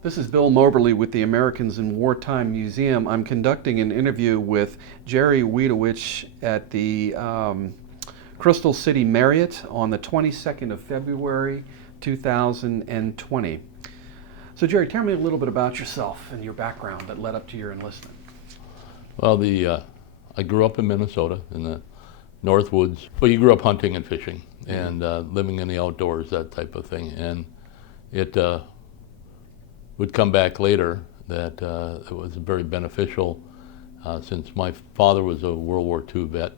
This is Bill Moberly with the Americans in Wartime Museum. I'm conducting an interview with Jerry Wiedewitsch at the Crystal City Marriott on the 22nd of February 2020. So Jerry, tell me a little bit about yourself and your background that led up to your enlistment. Well, I grew up in Minnesota in the North Woods. Well, you grew up hunting and fishing and living in the outdoors, that type of thing. And it would come back later that it was very beneficial since my father was a World War II vet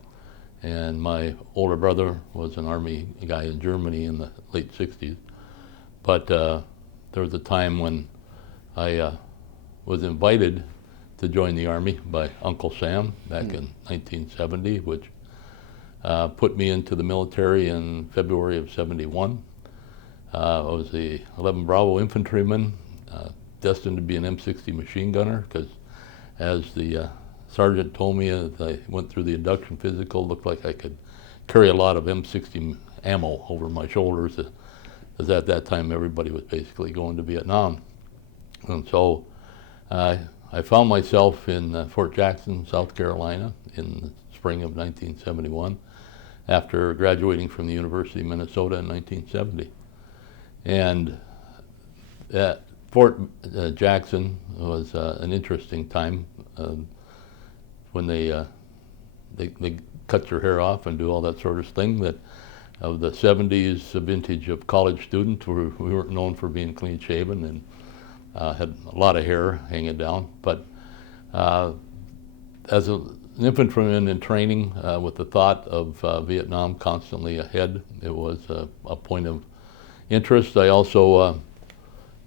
and my older brother was an Army guy in Germany in the late 60s. But there was a time when I was invited to join the Army by Uncle Sam back in 1970, which put me into the military in February of '71. I was the 11 Bravo infantryman, destined to be an M60 machine gunner, because as the sergeant told me as I went through the induction physical, it looked like I could carry a lot of M60 ammo over my shoulders, because at that time everybody was basically going to Vietnam. And so I found myself in Fort Jackson, South Carolina in the spring of 1971 after graduating from the University of Minnesota in 1970. And at Fort Jackson was an interesting time when they cut your hair off and do all that sort of thing. That of the 70s vintage of college students, we weren't known for being clean shaven and had a lot of hair hanging down. But as an infantryman in training with the thought of Vietnam constantly ahead, it was a point of interest. I also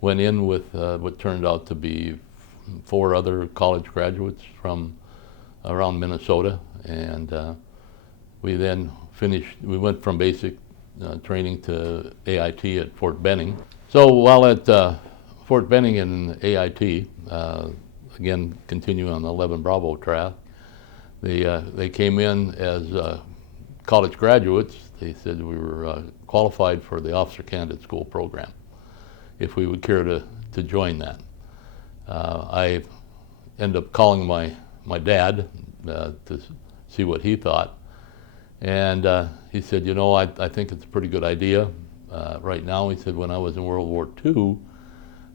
went in with what turned out to be 4 other college graduates from around Minnesota, and we then finished. We went from basic training to AIT at Fort Benning. So while at Fort Benning and AIT, again continuing on the 11 Bravo track, they came in as college graduates. They said we were qualified for the Officer Candidate School program, if we would care to join that. I ended up calling my dad to see what he thought. And he said, you know, I think it's a pretty good idea. Right now, he said, when I was in World War II,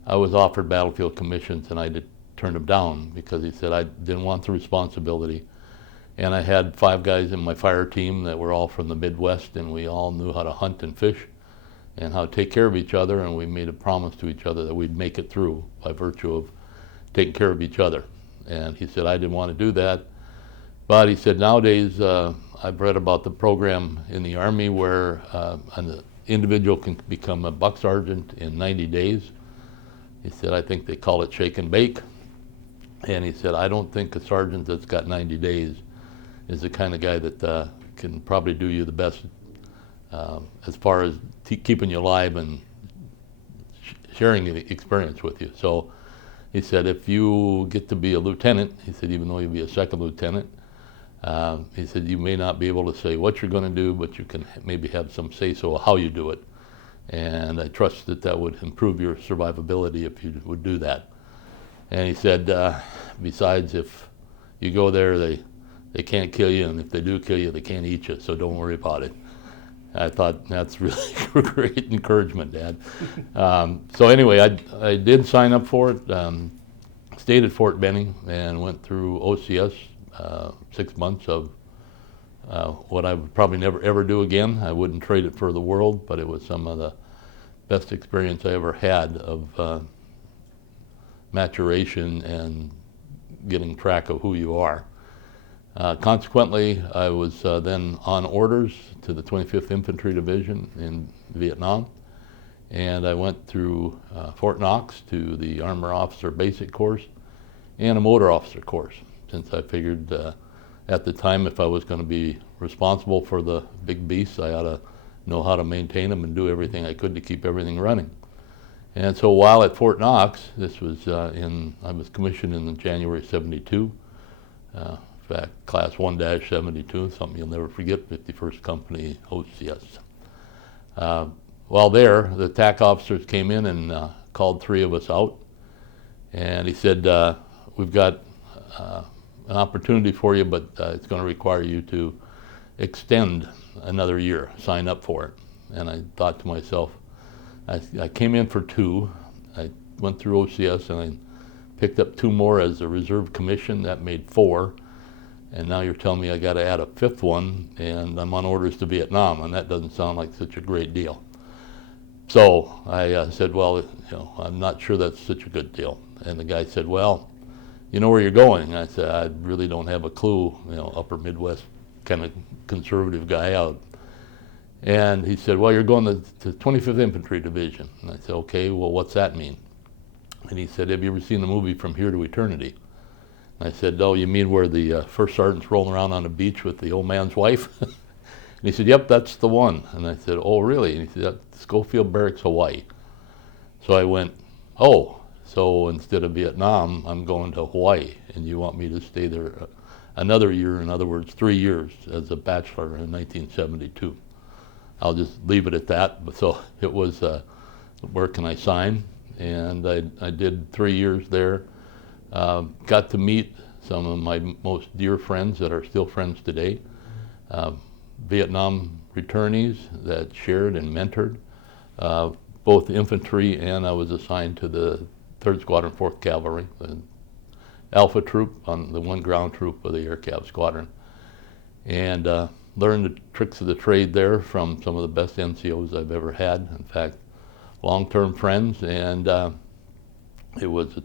I was offered battlefield commissions and I turned them down because he said I didn't want the responsibility. And I had 5 guys in my fire team that were all from the Midwest, and we all knew how to hunt and fish and how to take care of each other, and we made a promise to each other that we'd make it through by virtue of taking care of each other. And he said I didn't want to do that, but he said nowadays I've read about the program in the Army where an individual can become a buck sergeant in 90 days. He said I think they call it shake and bake, and he said I don't think a sergeant that's got 90 days is the kind of guy that can probably do you the best as far as keeping you alive and sharing the experience with you. So he said, if you get to be a lieutenant, he said, even though you'll be a second lieutenant, he said, you may not be able to say what you're going to do, but you can maybe have some say-so how you do it. And I trust that would improve your survivability if you would do that. And he said, besides, if you go there, they can't kill you, and if they do kill you, they can't eat you, so don't worry about it. I thought that's really great encouragement, Dad. So anyway, I did sign up for it, stayed at Fort Benning, and went through OCS, 6 months of what I would probably never ever do again. I wouldn't trade it for the world, but it was some of the best experience I ever had of maturation and getting track of who you are. Consequently, I was then on orders to the 25th Infantry Division in Vietnam, and I went through Fort Knox to the Armor Officer Basic Course and a Motor Officer course, since I figured at the time if I was going to be responsible for the big beasts, I ought to know how to maintain them and do everything I could to keep everything running. And so while at Fort Knox, this was I was commissioned in January '72. In fact, Class 1-72, something you'll never forget, 51st Company OCS. While there, the TAC officers came in and called 3 of us out And he said, we've got an opportunity for you, but it's going to require you to extend another year, sign up for it. And I thought to myself, I came in for 2. I went through OCS and I picked up 2 more as a reserve commission. That made 4. And now you're telling me I got to add a 5th one, and I'm on orders to Vietnam, and that doesn't sound like such a great deal. So I said, well, I'm not sure that's such a good deal. And the guy said, well, you know where you're going? And I said, I really don't have a clue, upper Midwest kind of conservative guy out. And he said, well, you're going to 25th Infantry Division. And I said, okay, well, what's that mean? And he said, have you ever seen the movie From Here to Eternity? And I said, oh, you mean where the first sergeant's rolling around on the beach with the old man's wife? And he said, yep, that's the one. And I said, oh, really? And he said, Schofield Barracks, Hawaii. So I went, oh, so instead of Vietnam, I'm going to Hawaii, and you want me to stay there another year, in other words, 3 years as a bachelor in 1972. I'll just leave it at that. So it was, where can I sign? And I did 3 years there. Got to meet some of my most dear friends that are still friends today. Vietnam returnees that shared and mentored, both infantry, and I was assigned to the 3rd Squadron, 4th Cavalry, the Alpha Troop on the 1 ground troop of the Air Cav Squadron. And learned the tricks of the trade there from some of the best NCOs I've ever had. In fact, long-term friends, and it was,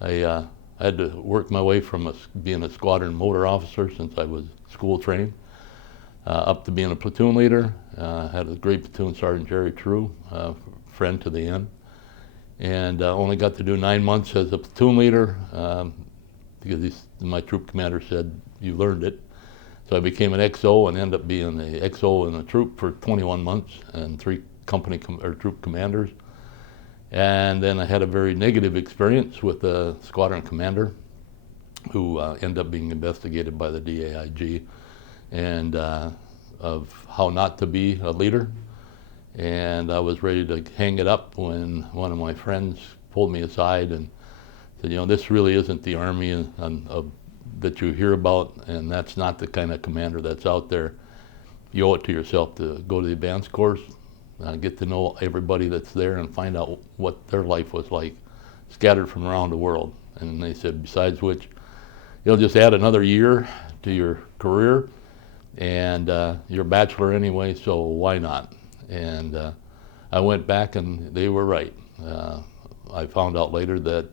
I had to work my way from being a squadron motor officer since I was school trained, up to being a platoon leader. Had a great platoon sergeant, Jerry True, friend to the end. And only got to do 9 months as a platoon leader because my troop commander said, you learned it. So I became an XO and ended up being the XO in the troop for 21 months and 3 company or troop commanders. And then I had a very negative experience with a squadron commander who ended up being investigated by the DAIG and of how not to be a leader. And I was ready to hang it up when one of my friends pulled me aside and said, this really isn't the Army that you hear about, and that's not the kind of commander that's out there. You owe it to yourself to go to the advanced course, get to know everybody that's there and find out what their life was like, scattered from around the world. And they said, besides which, you'll just add another year to your career, and you're a bachelor anyway, so why not? And I went back and they were right. I found out later that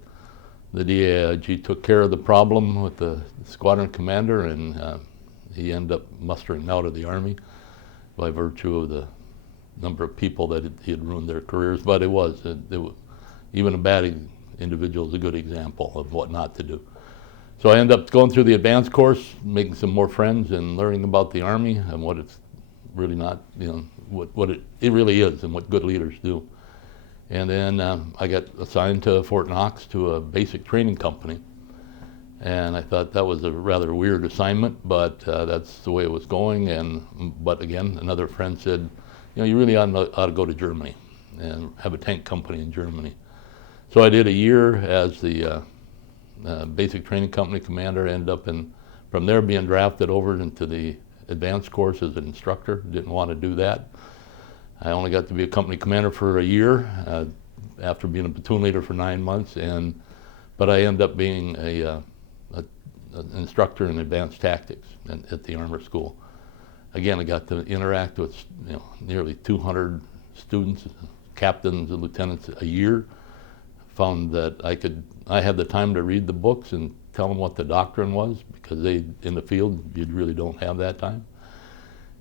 the DAIG took care of the problem with the squadron commander, and he ended up mustering out of the Army by virtue of the number of people that he had ruined their careers. But it was even a bad individual is a good example of what not to do. So I ended up going through the advanced course, making some more friends and learning about the Army and what it's really not, what it really is and what good leaders do. And then I got assigned to Fort Knox to a basic training company. And I thought that was a rather weird assignment, but that's the way it was going. But again, another friend said, you really ought to go to Germany and have a tank company in Germany. So I did a year as the basic training company commander, ended up from there being drafted over into the advanced course as an instructor. Didn't want to do that. I only got to be a company commander for a year after being a platoon leader for 9 months, but I ended up being an instructor in advanced tactics at the Armor School. Again, I got to interact with nearly 200 students, captains and lieutenants a year. Found that I had the time to read the books and tell them what the doctrine was, because in the field you really don't have that time.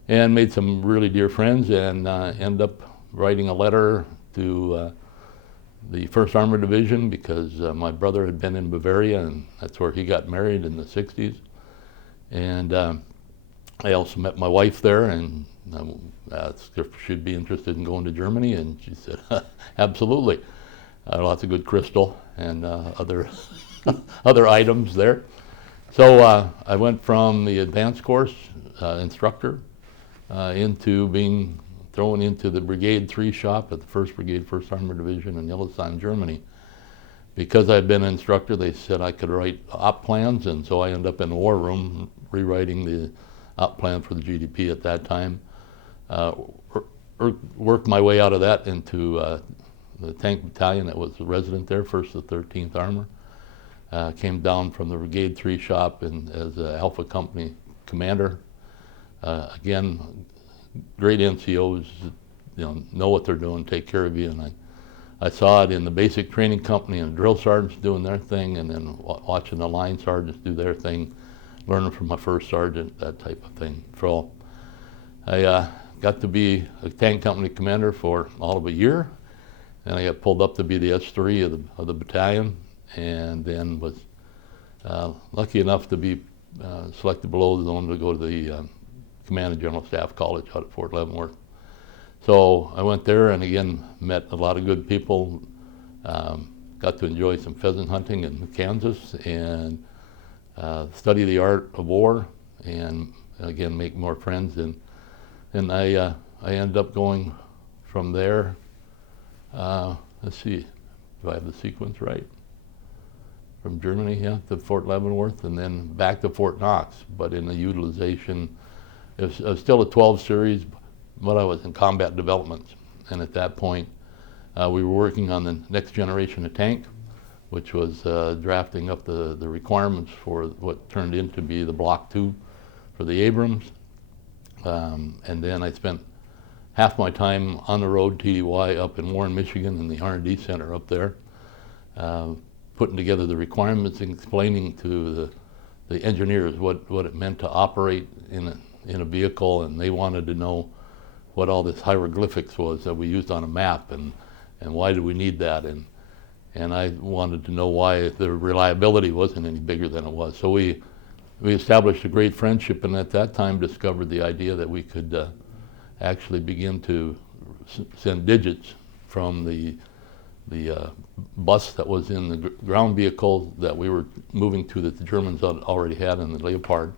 And made some really dear friends, and ended up writing a letter to the 1st Armored Division because my brother had been in Bavaria, and that's where he got married in the 60s. And I also met my wife there, and asked if she'd be interested in going to Germany, and she said, absolutely. Lots of good crystal and other other items there. So I went from the advanced course instructor into being thrown into the Brigade 3 shop at the 1st Brigade, 1st Armored Division in Hildesheim, Germany, because I'd been an instructor, they said I could write op plans, and so I ended up in the war room rewriting the op plan for the GDP at that time. Worked my way out of that into the tank battalion that was a resident there, 1st to 13th Armor. Came down from the Brigade 3 shop as an Alpha Company commander. Again, great NCOs, know what they're doing, take care of you. And I saw it in the basic training company and drill sergeants doing their thing, and then watching the line sergeants do their thing, learning from my first sergeant, that type of thing. So I got to be a tank company commander for all of a year, and I got pulled up to be the S3 of the battalion, and then was lucky enough to be selected below the zone to go to the Command and General Staff College out at Fort Leavenworth. So I went there and again met a lot of good people, got to enjoy some pheasant hunting in Kansas, and study the art of war, and again make more friends. And I ended up going from there, let's see, do I have the sequence right? From Germany, yeah, to Fort Leavenworth, and then back to Fort Knox, but in the utilization, it was still a 12 series, but I was in combat developments. And at that point, we were working on the next generation of tank, which was drafting up the requirements for what turned into be the Block 2 for the Abrams. And then I spent half my time on the road, TDY, up in Warren, Michigan, in the R&D center up there, putting together the requirements and explaining to the engineers what it meant to operate in a vehicle, and they wanted to know what all this hieroglyphics was that we used on a map, and why did we need that, and I wanted to know why the reliability wasn't any bigger than it was. So we established a great friendship, and at that time discovered the idea that we could actually begin to send digits from the bus that was in the ground vehicle that we were moving to, that the Germans already had in the Leopard,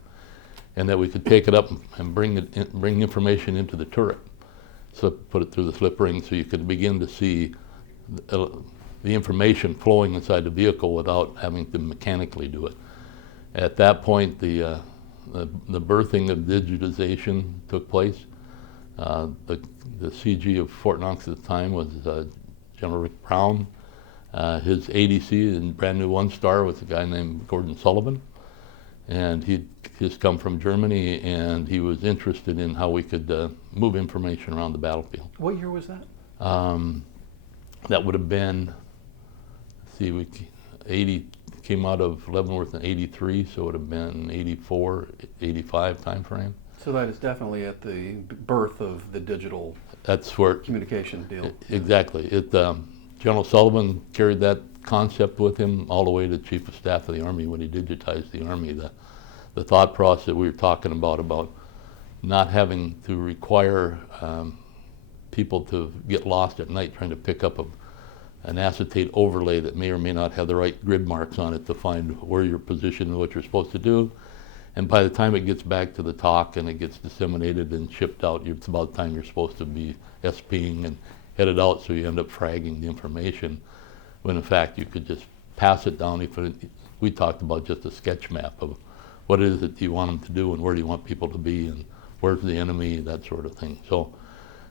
and that we could take it up and bring information into the turret. So put it through the slip ring so you could begin to see the information flowing inside the vehicle without having to mechanically do it. At that point, the birthing of digitization took place. The CG of Fort Knox at the time was General Rick Brown. His ADC in brand new one-star was a guy named Gordon Sullivan, and he'd just come from Germany, and he was interested in how we could move information around the battlefield. What year was that? That would have been, let's see, 80, came out of Leavenworth in 83, so it would have been 84, 85 time frame. So that is definitely at the birth of the digital communication deal. Exactly. General Sullivan carried that concept with him all the way to Chief of Staff of the Army when he digitized the Army. The thought process that we were talking about not having to require people to get lost at night trying to pick up an acetate overlay that may or may not have the right grid marks on it to find where you're positioned and what you're supposed to do. And by the time it gets back to the TOC and it gets disseminated and shipped out, it's about the time you're supposed to be SPing and headed out, so you end up fragging the information, when in fact you could just pass it down. We talked about just a sketch map of what it is that you want them to do and where do you want people to be and where's the enemy, that sort of thing. So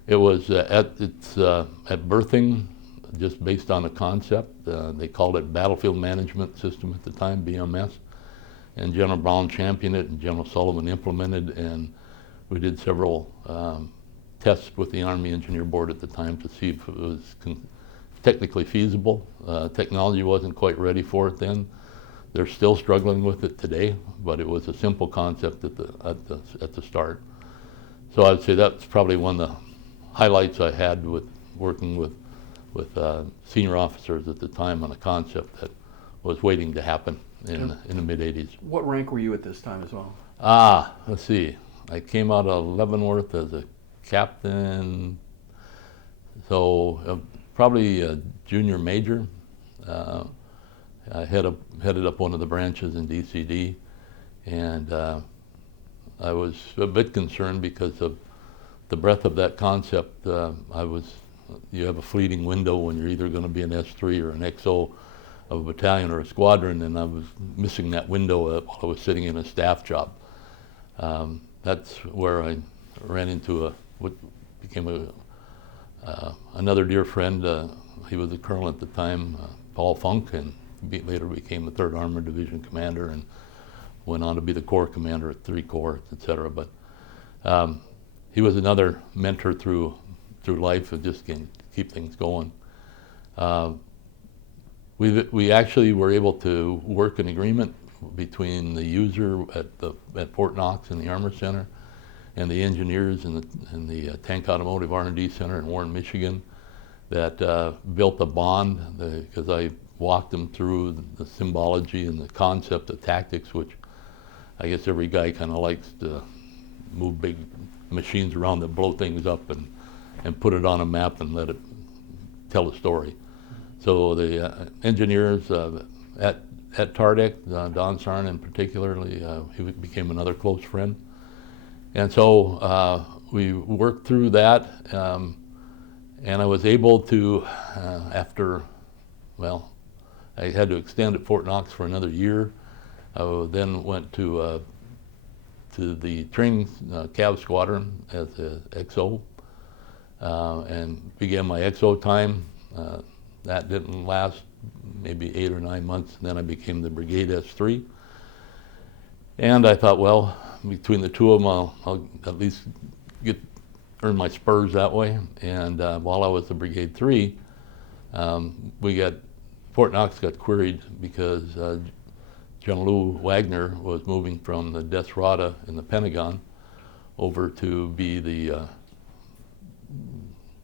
it was at birthing, just based on a concept. They called it Battlefield Management System at the time, BMS. And General Brown championed it, and General Sullivan implemented, and we did several tests with the Army Engineer Board at the time to see if it was technically feasible. Technology wasn't quite ready for it then. They're still struggling with it today, but it was a simple concept at the start. So I'd say that's probably one of the highlights I had with working with senior officers at the time on a concept that was waiting to happen in the mid-'80s. What rank were you at this time as well? Let's see. I came out of Leavenworth as a captain, so probably a junior major. I headed up one of the branches in DCD, and I was a bit concerned because of the breadth of that concept. You have a fleeting window when you're either going to be an S3 or an XO of a battalion or a squadron, and I was missing that window while I was sitting in a staff job. That's where I ran into what became another dear friend. He was a colonel at the time, Paul Funk, and later became the 3rd Armored Division commander and went on to be the Corps commander at 3 Corps, etc. But he was another mentor through life and just can keep things going. We actually were able to work an agreement between the user at Fort Knox in the Armor Center and the engineers in the Tank Automotive R&D Center in Warren, Michigan, that built a bond because I walked them through the symbology and the concept of tactics, which I guess every guy kind of likes to move big machines around that blow things up and put it on a map and let it tell a story. So the engineers at TARDEC, Don Sarn particularly, he became another close friend. And so we worked through that, and I was able to, I had to extend at Fort Knox for another year. I then went to the training Cav Squadron as an XO and began my XO time. That didn't last maybe 8 or 9 months, and then I became the Brigade S3. And I thought, well, between the two of them, I'll at least earn my spurs that way. And while I was the Brigade 3, Fort Knox got queried because General Lou Wagner was moving from the Death Rada in the Pentagon over to be the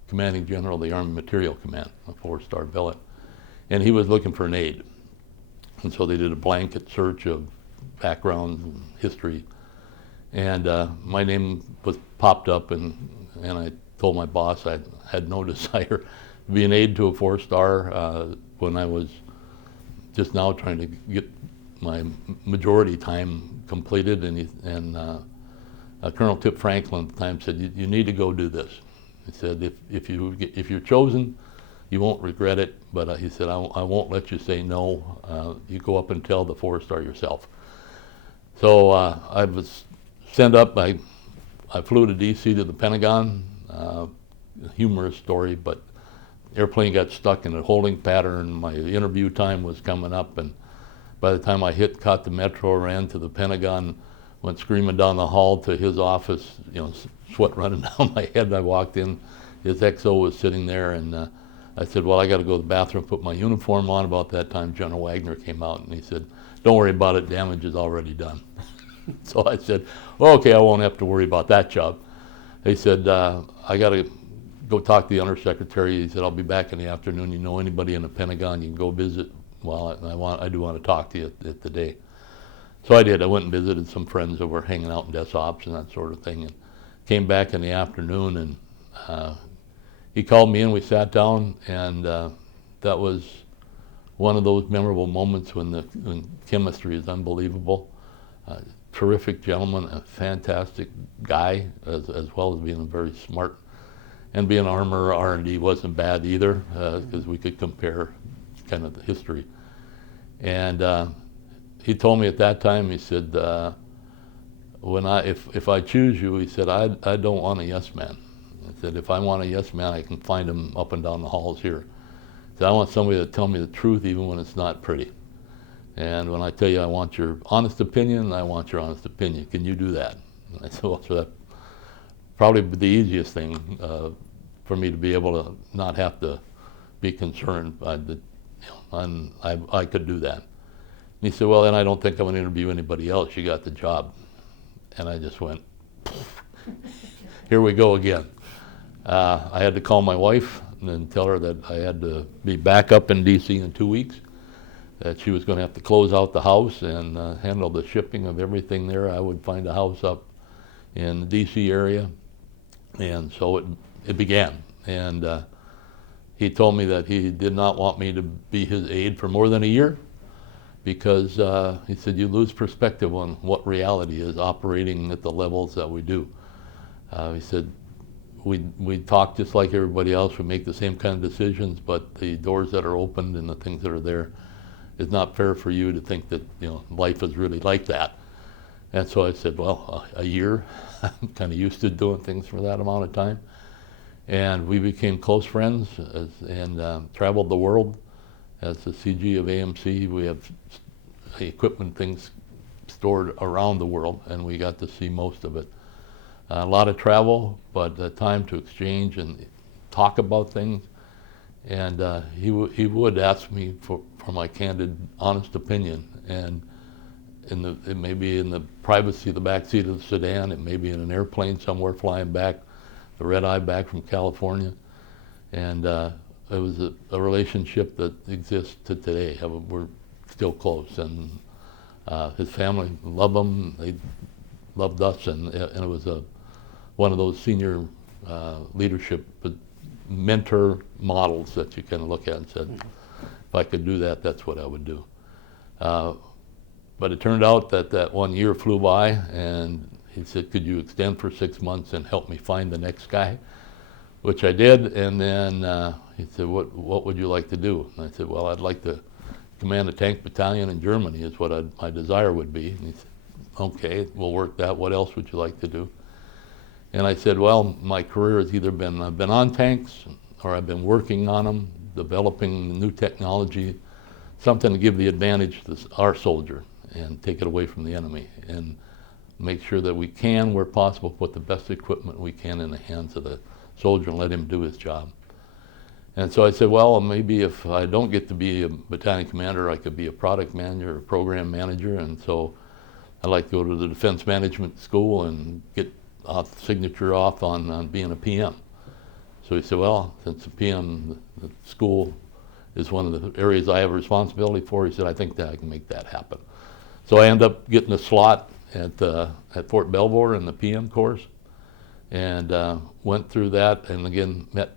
commanding general of the Army Materiel Command, a 4-star billet. And he was looking for an aide. And so they did a blanket search of background and history. And my name popped up, and I told my boss I had no desire to be an aide to a 4-star when I was just now trying to get my majority time completed. And Colonel Tip Franklin at the time said, you need to go do this. He said, if you're chosen, you won't regret it, but he said, I won't let you say no. You go up and tell the 4-star yourself. So I was sent up. I flew to D.C. to the Pentagon. Humorous story, but airplane got stuck in a holding pattern. My interview time was coming up, and by the time I caught the metro, ran to the Pentagon, went screaming down the hall to his office, sweat running down my head. I walked in, his XO was sitting there, and I said, well, I got to go to the bathroom, put my uniform on. About that time, General Wagner came out, and he said, don't worry about it, damage is already done. So I said, well, okay, I won't have to worry about that job. He said, I got to go talk to the undersecretary. He said, I'll be back in the afternoon. You know anybody in the Pentagon, you can go visit. Well, I do want to talk to you at the day. So I did. I went and visited some friends that were hanging out in Desk Ops and that sort of thing, and came back in the afternoon, and he called me in. We sat down, and that was one of those memorable moments when chemistry is unbelievable. Terrific gentleman, a fantastic guy, as well as being very smart. And being armor R&D wasn't bad either, because we could compare kind of the history. And he told me at that time, he said, if I choose you, he said, I don't want a yes man. I said, if I want a yes man, I can find him up and down the halls here. He said, I want somebody to tell me the truth even when it's not pretty. And when I tell you I want your honest opinion, I want your honest opinion. Can you do that? And I said, well, so that's probably the easiest thing for me to be able to not have to be concerned. I could do that. And he said, well, then I don't think I'm going to interview anybody else. You got the job. And I just went, here we go again. I had to call my wife and then tell her that I had to be back up in D.C. in 2 weeks, that she was going to have to close out the house and handle the shipping of everything there. I would find a house up in the D.C. area. And so it began. And he told me that he did not want me to be his aide for more than a year, because he said, you lose perspective on what reality is operating at the levels that we do. He said, we talk just like everybody else. We make the same kind of decisions, but the doors that are opened and the things that are there, it's not fair for you to think that, you know, life is really like that. And so I said, well, a year. I'm kind of used to doing things for that amount of time. And we became close friends and traveled the world as the CG of AMC. We have equipment things stored around the world, and we got to see most of it. A lot of travel, but the time to exchange and talk about things. And he would ask me for my candid, honest opinion. And it may be in the privacy of the back seat of the sedan. It may be in an airplane somewhere flying back, the red eye back from California. And it was a relationship that exists to today. We're still close. And his family loved him. They loved us. And it was one of those senior leadership mentor models that you kind of look at and said, if I could do that, that's what I would do. But it turned out that 1 year flew by, and he said, could you extend for 6 months and help me find the next guy? Which I did, and then he said, what would you like to do? And I said, well, I'd like to command a tank battalion in Germany is what my desire would be. And he said, okay, we'll work that. What else would you like to do? And I said, well, my career has either been, I've been on tanks, or I've been working on them, developing new technology, something to give the advantage to our soldier and take it away from the enemy, and make sure that we can, where possible, put the best equipment we can in the hands of the soldier and let him do his job. And so I said, well, maybe if I don't get to be a battalion commander, I could be a product manager or program manager. And so I'd like to go to the Defense Management School and get a signature off on being a PM. So he said, well, since the PM, the school is one of the areas I have responsibility for, he said, I think that I can make that happen. So I ended up getting a slot at Fort Belvoir in the PM course, and went through that, and again met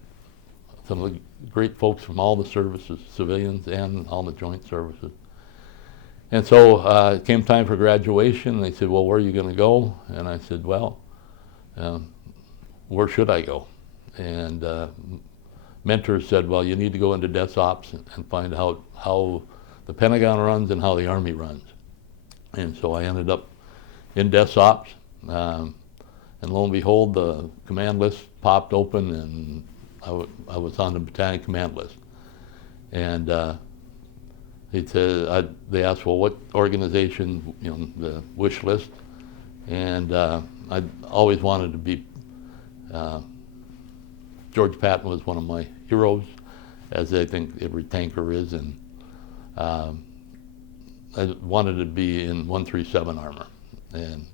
some of the great folks from all the services, civilians and all the joint services. And so it came time for graduation, and they said, well, where are you going to go? And I said, well, where should I go? And mentors said, well, you need to go into Desk Ops and find out how the Pentagon runs and how the Army runs. And so I ended up in Desk Ops, and lo and behold, the command list popped open, and I was on the battalion command list. And he said, they asked, well, what organization, you know, the wish list, and I always wanted to be. George Patton was one of my heroes, as I think every tanker is, and I wanted to be in 137 armor. And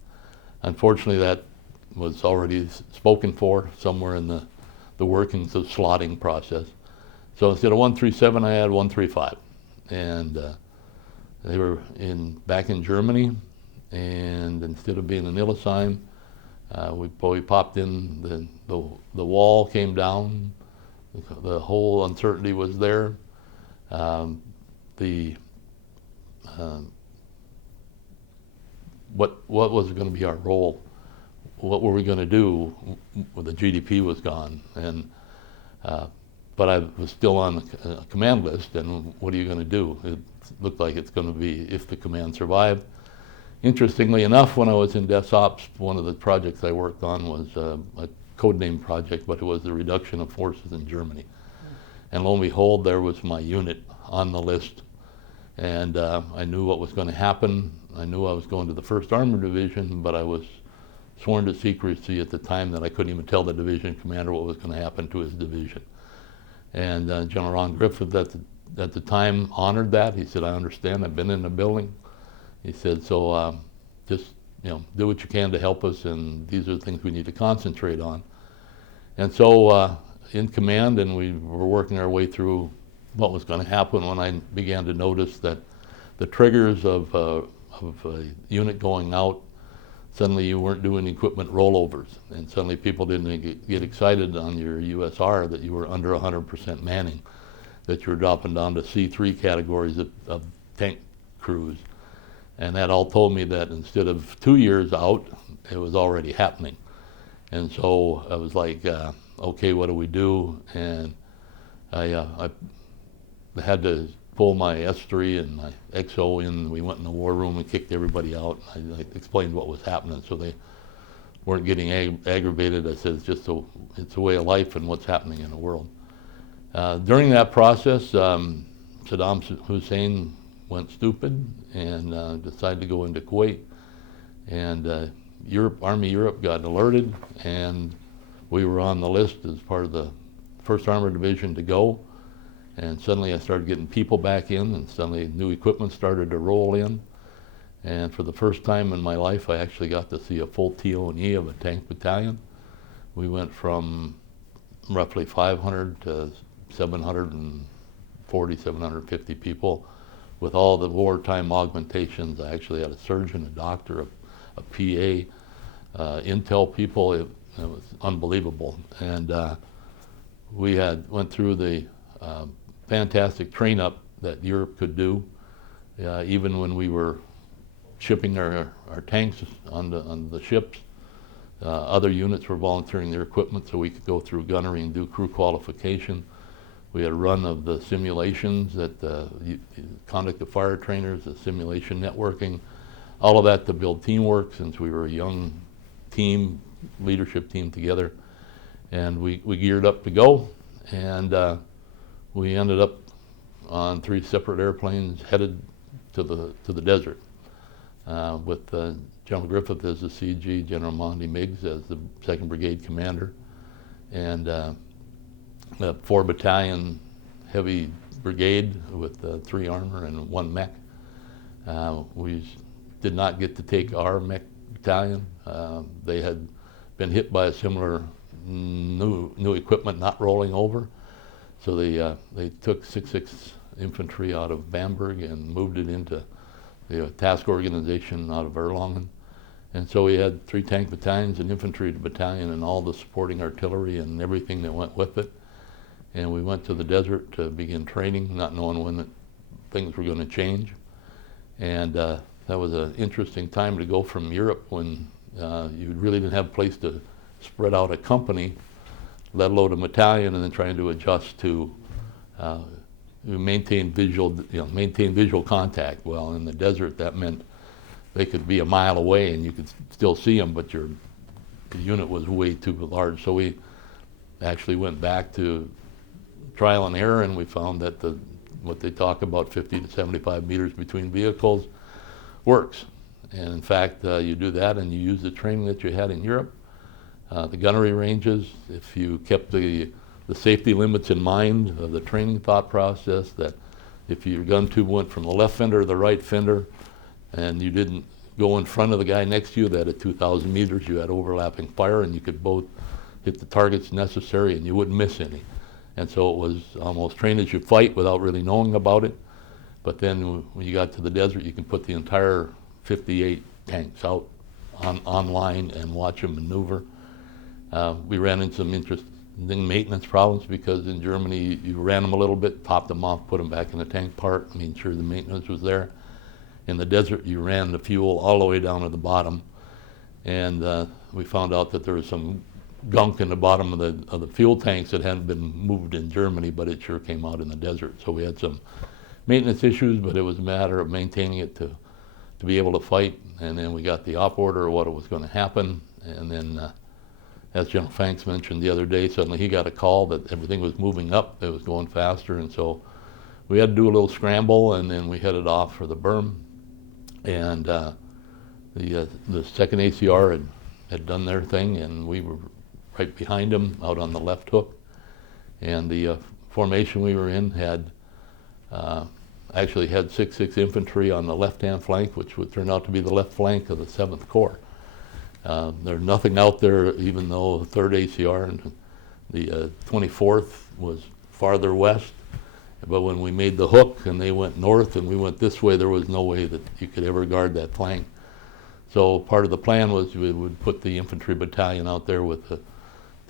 unfortunately that was already spoken for somewhere in the workings of slotting process. So instead of 137, I had 135. And they were back in Germany, and instead of being an Illisheim, we popped in, the wall came down, the whole uncertainty was there. What was going to be our role? What were we going to do when the GDP was gone? And but I was still on the command list, and what are you going to do? It looked like it's going to be if the command survived. Interestingly enough, when I was in Desk Ops, one of the projects I worked on was a codename project, but it was the reduction of forces in Germany. And lo and behold, there was my unit on the list. And I knew what was going to happen. I knew I was going to the 1st Armored Division, but I was sworn to secrecy at the time that I couldn't even tell the division commander what was going to happen to his division. And General Ron Griffith at the time honored that. He said, I understand, I've been in the building. He said, so just, you know, do what you can to help us, and these are the things we need to concentrate on. And so in command, and we were working our way through what was going to happen when I began to notice that the triggers of a unit going out, suddenly you weren't doing equipment rollovers, and suddenly people didn't get excited on your USR that you were under 100% manning, that you were dropping down to C3 categories of tank crews. And that all told me that instead of 2 years out, it was already happening. And so I was like, okay, what do we do? And I had to pull my S3 and my XO in. We went in the war room and kicked everybody out. I explained what was happening so they weren't getting aggravated. I said, it's a way of life and what's happening in the world. During that process, Saddam Hussein went stupid and decided to go into Kuwait. And Army Europe got alerted, and we were on the list as part of the 1st Armored Division to go. And suddenly I started getting people back in, and suddenly new equipment started to roll in. And for the first time in my life, I actually got to see a full T.O.E. of a tank battalion. We went from roughly 500 to 740, 750 people with all the wartime augmentations. I actually had a surgeon, a doctor, a PA, intel people. It was unbelievable. And we went through the fantastic train-up that Europe could do, even when we were shipping our tanks on the ships. Other units were volunteering their equipment so we could go through gunnery and do crew qualification. We had a run of the simulations that conduct of fire trainers, the simulation networking, all of that to build teamwork since we were a young team, leadership team together. And we geared up to go, and we ended up on 3 separate airplanes headed to the desert with General Griffith as the CG, General Monty Miggs as the 2nd Brigade commander, and a 4-battalion heavy brigade with 3 armor and 1 mech. We did not get to take our mech battalion. They had been hit by a similar new equipment not rolling over. So they took 6.6 infantry out of Bamberg and moved it into the task organization out of Erlangen. And so we had 3 tank battalions, an infantry battalion, and all the supporting artillery and everything that went with it. And we went to the desert to begin training, not knowing when things were going to change. And that was an interesting time to go from Europe when you really didn't have a place to spread out a company, let alone a battalion, and then trying to adjust to maintain visual contact. Well, in the desert, that meant they could be a mile away and you could still see them, but the unit was way too large. So we actually went back to trial and error, and we found that what they talk about, 50 to 75 meters between vehicles, works. And in fact, you do that and you use the training that you had in Europe. The gunnery ranges, if you kept the safety limits in mind of the training thought process, that if your gun tube went from the left fender to the right fender and you didn't go in front of the guy next to you, that at 2,000 meters you had overlapping fire and you could both hit the targets necessary and you wouldn't miss any. And so it was almost train as you fight without really knowing about it. But then when you got to the desert, you can put the entire 58 tanks out online and watch them maneuver. We ran into some interesting maintenance problems because in Germany you ran them a little bit, popped them off, put them back in the tank part, made sure the maintenance was there. In the desert you ran the fuel all the way down to the bottom, and we found out that there was some gunk in the bottom of the fuel tanks that hadn't been moved in Germany, but it sure came out in the desert. So we had some maintenance issues, but it was a matter of maintaining it to be able to fight. And then we got the op order of what was going to happen, and then as General Fanks mentioned the other day, suddenly he got a call that everything was moving up, it was going faster, and so we had to do a little scramble, and then we headed off for the berm. And the 2nd ACR had done their thing, and we were right behind them out on the left hook. And the formation we were in actually had 6.6 infantry on the left-hand flank, which would turn out to be the left flank of the 7th Corps. There's nothing out there, even though the 3rd ACR and the 24th was farther west. But when we made the hook and they went north and we went this way, there was no way that you could ever guard that flank. So part of the plan was we would put the infantry battalion out there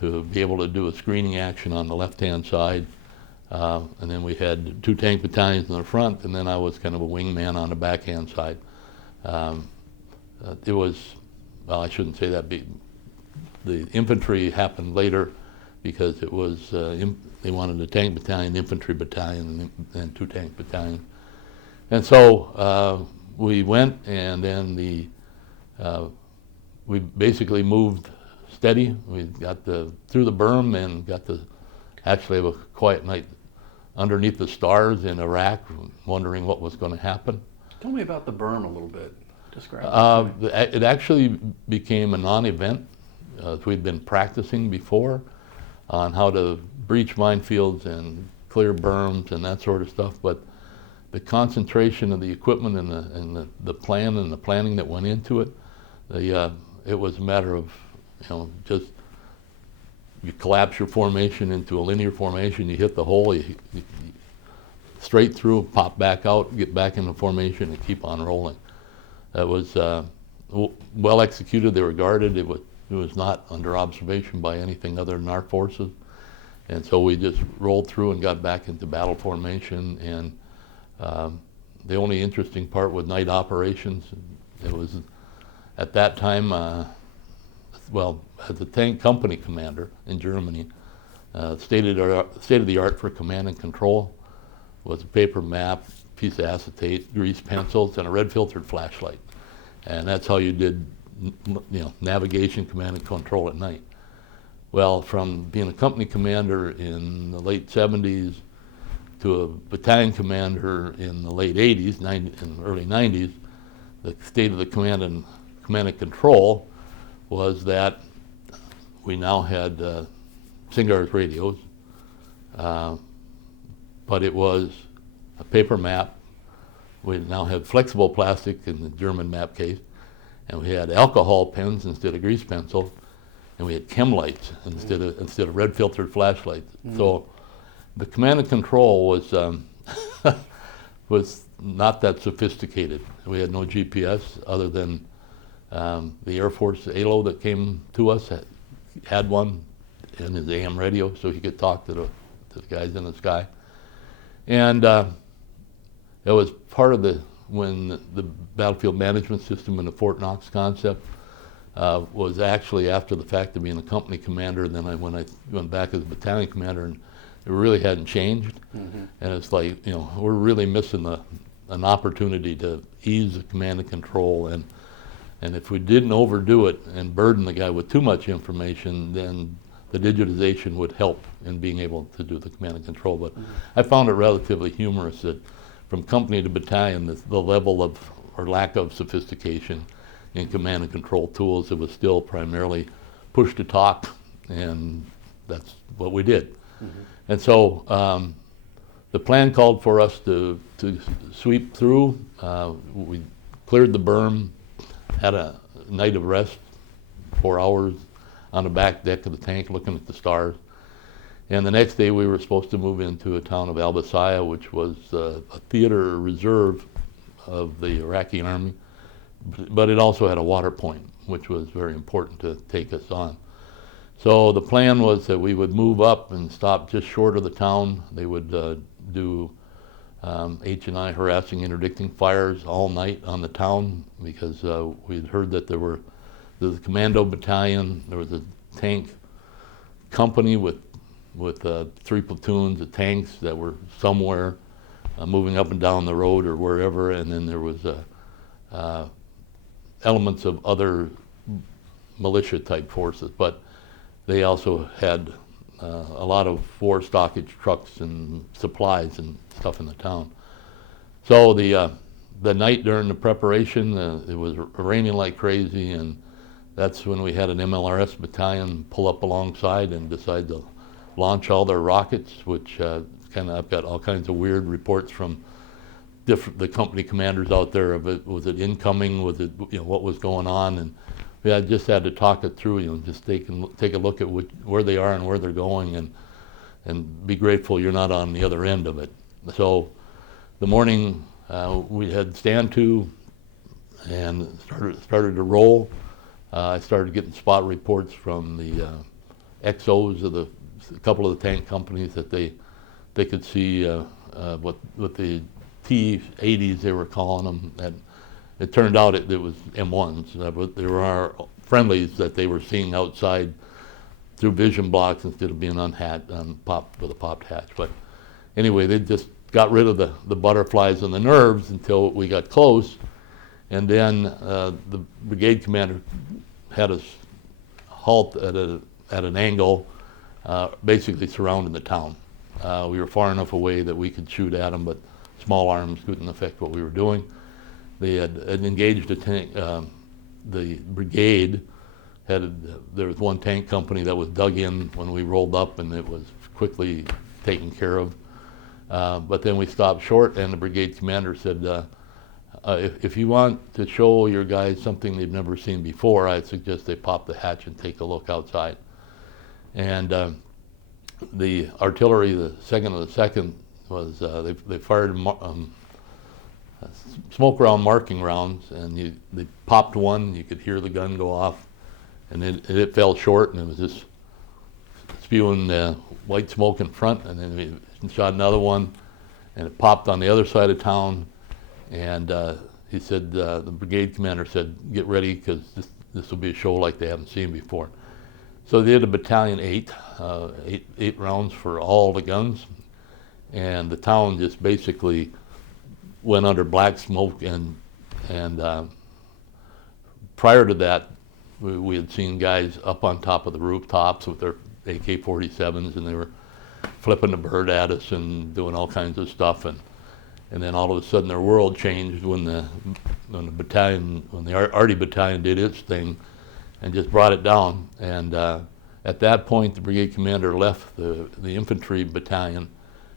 to be able to do a screening action on the left-hand side. And then we had 2 tank battalions in the front, and then I was kind of a wingman on the backhand side. It was, well, I shouldn't say that. The infantry happened later. because it was they wanted a tank battalion, infantry battalion, and 2 tank battalions. And so we went, and then we basically moved steady. We got through the berm and got to actually have a quiet night underneath the stars in Iraq, wondering what was going to happen. Tell me about the berm a little bit. Describe it. It actually became a non-event. We'd been practicing before on how to breach minefields and clear berms and that sort of stuff, but the concentration of the equipment and the plan and the planning that went into it, it was a matter of, just you collapse your formation into a linear formation, you hit the hole, you straight through, pop back out, get back into formation, and keep on rolling. That was well executed. They were guarded. It was not under observation by anything other than our forces. And so we just rolled through and got back into battle formation. And the only interesting part was night operations. It was, at that time, as a tank company commander in Germany, state of the art for command and control was a paper map, piece of acetate, grease pencils, and a red filtered flashlight. And that's how you did navigation, command, and control at night. Well, from being a company commander in the late 70s to a battalion commander in the late 80s, and early 90s, the state of the command and control was that we now had SINGAR's radios, but it was a paper map. We now have flexible plastic in the German map case, and we had alcohol pens instead of grease pencil, and we had chem lights instead of red filtered flashlights. So the command and control was was not that sophisticated. We had no GPS other than the Air Force ALO that came to us had one in his AM radio, so he could talk to the guys in the sky. And it was part of when the battlefield management system and the Fort Knox concept was actually after the fact of being a company commander. And then when I went back as a battalion commander, and it really hadn't changed. And it's like, we're really missing an opportunity to ease the command and control. And if we didn't overdo it and burden the guy with too much information, then the digitization would help in being able to do the command and control. But I found it relatively humorous that from company to battalion, the level of, or lack of sophistication in command and control tools, it was still primarily push to talk, and that's what we did. And so the plan called for us to sweep through. We cleared the berm, had a night of rest, 4 hours on the back deck of the tank looking at the stars. And the next day we were supposed to move into a town of Al-Basaya, which was a theater reserve of the Iraqi army, but it also had a water point, which was very important to take us on. So the plan was that we would move up and stop just short of the town. They would do H&I harassing, interdicting fires all night on the town, because we'd heard that there was a commando battalion, there was a tank company with 3 platoons of tanks that were somewhere moving up and down the road or wherever, and then there was elements of other militia type forces, but they also had a lot of war stockage trucks and supplies and stuff in the town. So the night during the preparation, it was raining like crazy, and that's when we had an MLRS battalion pull up alongside and decide to launch all their rockets, which I've got all kinds of weird reports from the company commanders out there of it. Was it incoming? Was it, what was going on? And we just had to talk it through, just take a look at where they are and where they're going, and be grateful you're not on the other end of it. So the morning we had stand to and started to roll. I started getting spot reports from the XOs of a couple of the tank companies that they could see what the T-80s they were calling them. And it turned out it was M1s. There were our friendlies that they were seeing outside through vision blocks instead of being popped with a popped hatch. But anyway, they just got rid of the butterflies and the nerves until we got close, and then the brigade commander had us halt at an angle, basically surrounding the town. We were far enough away that we could shoot at them, but small arms couldn't affect what we were doing. They had engaged a tank. The brigade there was one tank company that was dug in when we rolled up, and it was quickly taken care of. But then we stopped short, and the brigade commander said, if you want to show your guys something they've never seen before, I suggest they pop the hatch and take a look outside. And the artillery, the second of the second, was they fired smoke round marking rounds, and they popped one, you could hear the gun go off, and it fell short, and it was just spewing white smoke in front, and then we shot another one, and it popped on the other side of town, and he said, the brigade commander said, get ready, because this will be a show like they haven't seen before. So they did a battalion eight rounds for all the guns, and the town just basically went under black smoke, and prior to that, we had seen guys up on top of the rooftops with their AK-47s, and they were flipping the bird at us and doing all kinds of stuff, and then all of a sudden their world changed when the Arty battalion did its thing and just brought it down. And at that point, the brigade commander left the infantry battalion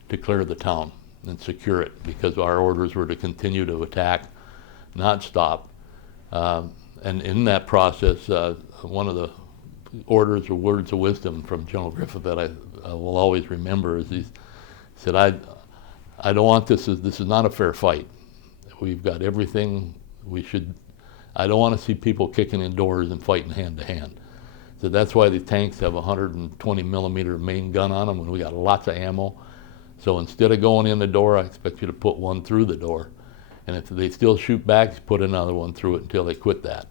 to clear the town and secure it, because our orders were to continue to attack, not stop. And in that process, one of the orders or words of wisdom from General Griffith that I will always remember is he said, I don't want this is not a fair fight. We've got everything I don't want to see people kicking in doors and fighting hand to hand. So that's why the tanks have a 120 millimeter main gun on them, and we got lots of ammo. So instead of going in the door, I expect you to put one through the door. And if they still shoot back, put another one through it until they quit that.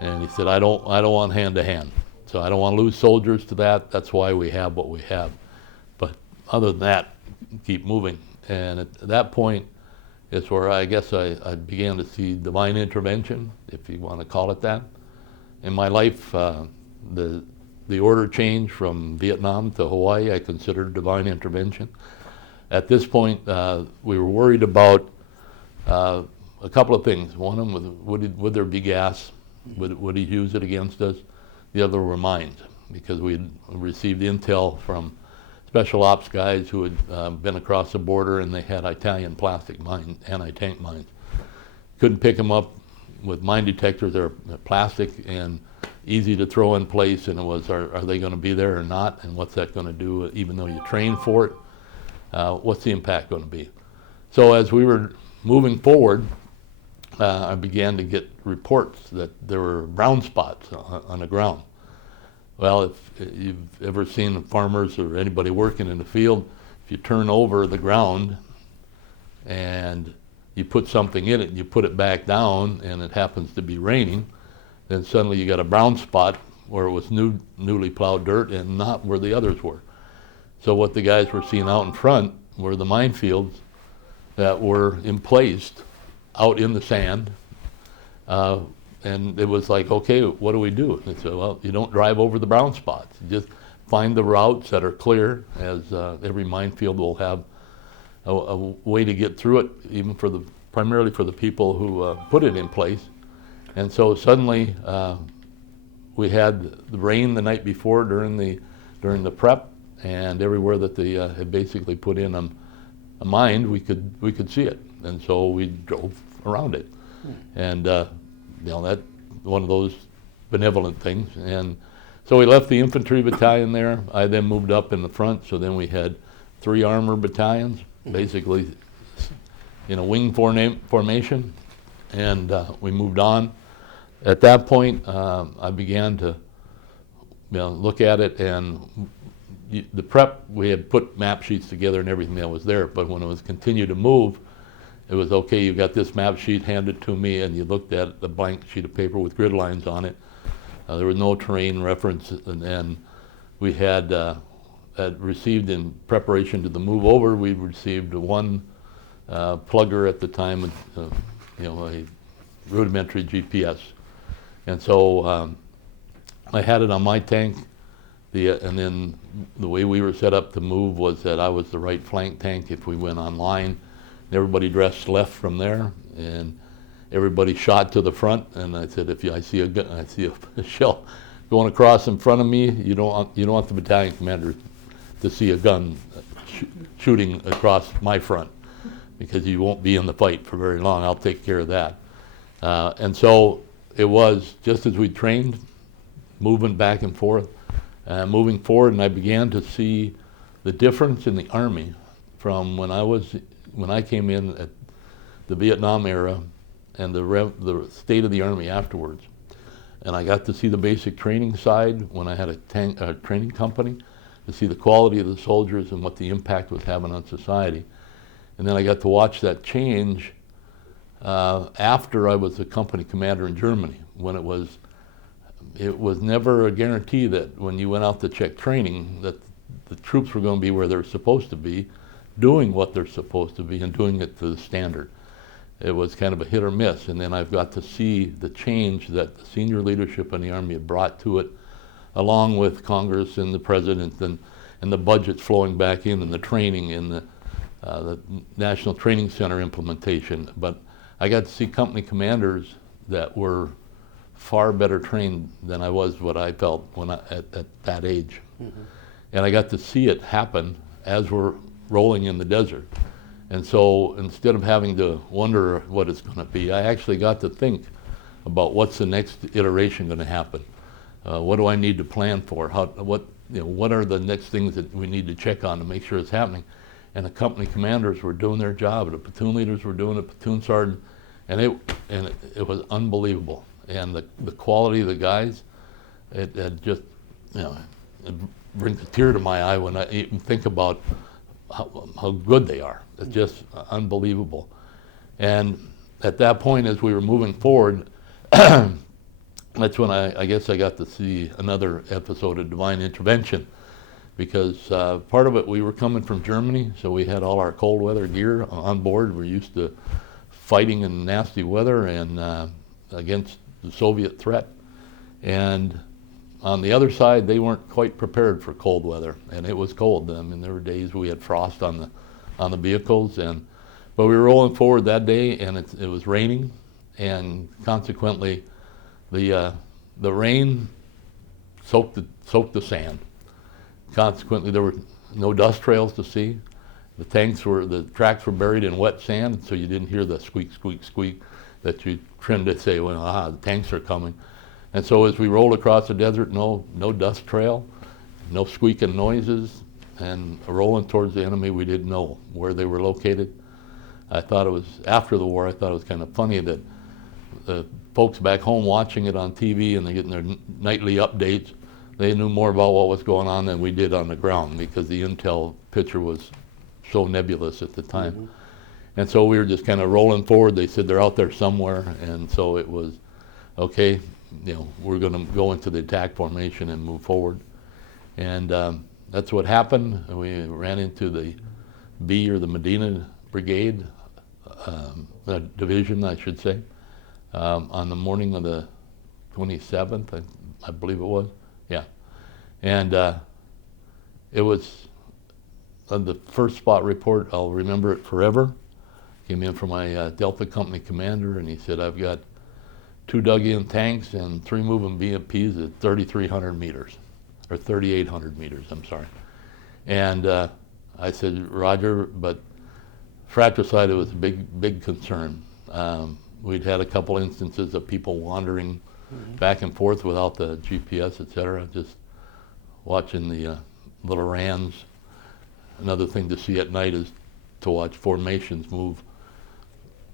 And he said, I don't want hand to hand. So I don't want to lose soldiers to that. That's why we have what we have. But other than that, keep moving. And at that point is where I guess I began to see divine intervention, if you want to call it that. In my life, the order change from Vietnam to Hawaii, I considered divine intervention. At this point, we were worried about a couple of things. One of them was, would there be gas? Would he use it against us? The other were mines, because we had received intel from special ops guys who had been across the border, and they had Italian plastic mine, anti-tank mines. Couldn't pick them up with mine detectors. They're plastic and easy to throw in place, and it was, are they going to be there or not, and what's that going to do, even though you train for it? What's the impact going to be? So as we were moving forward, I began to get reports that there were brown spots on the ground. Well, if you've ever seen farmers or anybody working in the field, if you turn over the ground and you put something in it and you put it back down and it happens to be raining, then suddenly you got a brown spot where it was newly plowed dirt and not where the others were. So what the guys were seeing out in front were the minefields that were emplaced out in the sand. And it was like, okay, what do we do? And they said, well, you don't drive over the brown spots. You just find the routes that are clear, as every minefield will have a way to get through it, even primarily for the people who put it in place. And so suddenly we had the rain the night before during the prep, and everywhere that they had basically put in a mine, we could see it. And so we drove around it. And that one of those benevolent things. And so we left the infantry battalion there. I then moved up in the front, so then we had 3 armor battalions, basically in a wing formation, and we moved on. At that point, I began to look at it, and the prep, we had put map sheets together and everything that was there, but when it was continued to move, it was, okay, you got this map sheet, handed to me, and you looked at the blank sheet of paper with grid lines on it. There was no terrain reference, and we had received, in preparation to the move over, we received one plugger at the time, a rudimentary GPS. And so I had it on my tank, and then the way we were set up to move was that I was the right flank tank if we went online. Everybody dressed left from there, and everybody shot to the front. And I said, if I see a gun, I see a shell going across in front of me, you don't want the battalion commander to see a gun shooting across my front, because you won't be in the fight for very long. I'll take care of that. And so it was just as we trained, moving back and forth, moving forward, and I began to see the difference in the Army from when I came in at the Vietnam era and the state of the Army afterwards. And I got to see the basic training side when I had a training company, to see the quality of the soldiers and what the impact was having on society. And then I got to watch that change after I was the company commander in Germany, when it was never a guarantee that when you went out to check training that the troops were going to be where they're supposed to be, doing what they're supposed to be and doing it to the standard. It was kind of a hit or miss. And then I've got to see the change that the senior leadership in the Army had brought to it, along with Congress and the President, and the budgets flowing back in, and the training, and the National Training Center implementation. But I got to see company commanders that were far better trained than I was, what I felt at that age. Mm-hmm. And I got to see it happen as we're rolling in the desert. And so instead of having to wonder what it's going to be, I actually got to think about what's the next iteration going to happen. What do I need to plan for? What are the next things that we need to check on to make sure it's happening? And the company commanders were doing their job, the platoon leaders were doing it, platoon sergeant, and it was unbelievable. And the quality of the guys, it just, it brings a tear to my eye when I even think about how good they are. It's just unbelievable. And at that point, as we were moving forward, that's when I guess I got to see another episode of divine intervention, because part of it, we were coming from Germany, so we had all our cold weather gear on board. We're used to fighting in nasty weather and against the Soviet threat. And on the other side, they weren't quite prepared for cold weather, and it was cold. I mean, there were days we had frost on the vehicles, but we were rolling forward that day, and it was raining, and consequently, the rain soaked the sand. Consequently, there were no dust trails to see. The tracks were buried in wet sand, so you didn't hear the squeak, squeak, squeak that you trimmed to say, well, the tanks are coming. And so as we rolled across the desert, no dust trail, no squeaking noises, and rolling towards the enemy, we didn't know where they were located. I thought it was, after the war, I thought it was kind of funny that the folks back home watching it on TV and they're getting their nightly updates, they knew more about what was going on than we did on the ground, because the intel picture was so nebulous at the time. Mm-hmm. And so we were just kind of rolling forward. They said they're out there somewhere, and so it was, okay, we're going to go into the attack formation and move forward. And that's what happened. We ran into the B, or the Medina Brigade, division, I should say, on the morning of the 27th, I believe it was. Yeah. And it was the first spot report. I'll remember it forever. Came in from my Delta Company commander, and he said, I've got 2 dug-in tanks and 3 moving BMPs at 3,300 meters, or 3,800 meters, I'm sorry. And I said, Roger, but fratricide was a big concern. We'd had a couple instances of people wandering back and forth without the GPS, et cetera, just watching the little RANs. Another thing to see at night is to watch formations move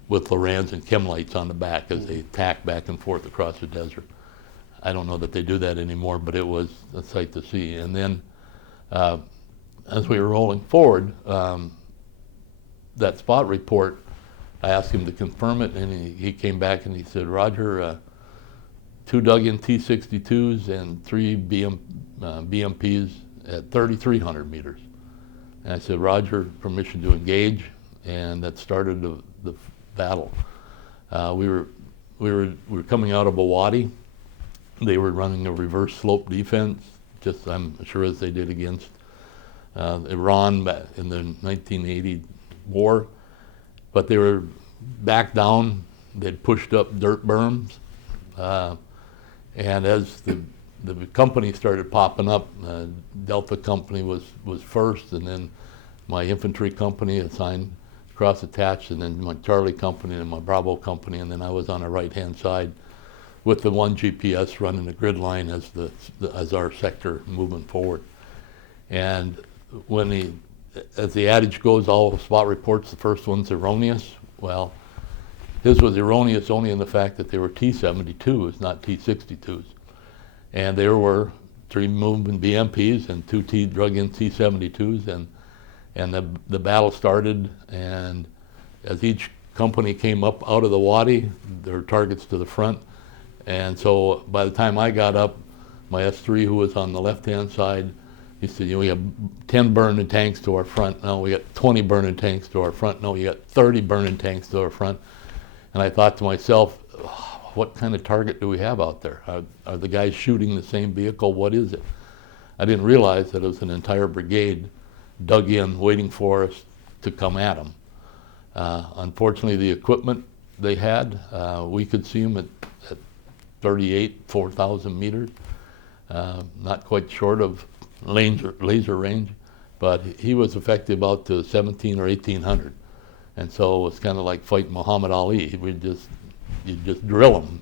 with Lorans and chem lights on the back as they tack back and forth across the desert. I don't know that they do that anymore, but it was a sight to see. And then as we were rolling forward, that spot report, I asked him to confirm it, and he came back and he said, Roger, 2 dug-in T-62s and 3 BMPs at 3,300 meters. And I said, Roger, permission to engage, and that started the battle. We were coming out of a wadi. They were running a reverse slope defense, just I'm sure as they did against Iran in the 1980 war. But they were back down. They'd pushed up dirt berms, and as the company started popping up, Delta company was first, and then my infantry company assigned cross attached, and then my Charlie company and my Bravo company, and then I was on the right hand side with the one GPS running the grid line as our sector moving forward. And as the adage goes, all spot reports, the first one's erroneous. Well, his was erroneous only in the fact that they were T-72s, not T-62s. And there were 3 moving BMPs and 2 drug-in T-72s, and the battle started, and as each company came up out of the wadi, there were targets to the front. And so by the time I got up, my S3, who was on the left-hand side, he said, we have 10 burning tanks to our front. No, we got 20 burning tanks to our front. No, you got 30 burning tanks to our front. And I thought to myself, what kind of target do we have out there? Are the guys shooting the same vehicle? What is it? I didn't realize that it was an entire brigade dug in, waiting for us to come at them. Unfortunately, the equipment they had, we could see them at 4,000 meters, not quite short of laser range, but he was effective out to 17 or 1,800. And so it's kind of like fighting Muhammad Ali. You just drill him,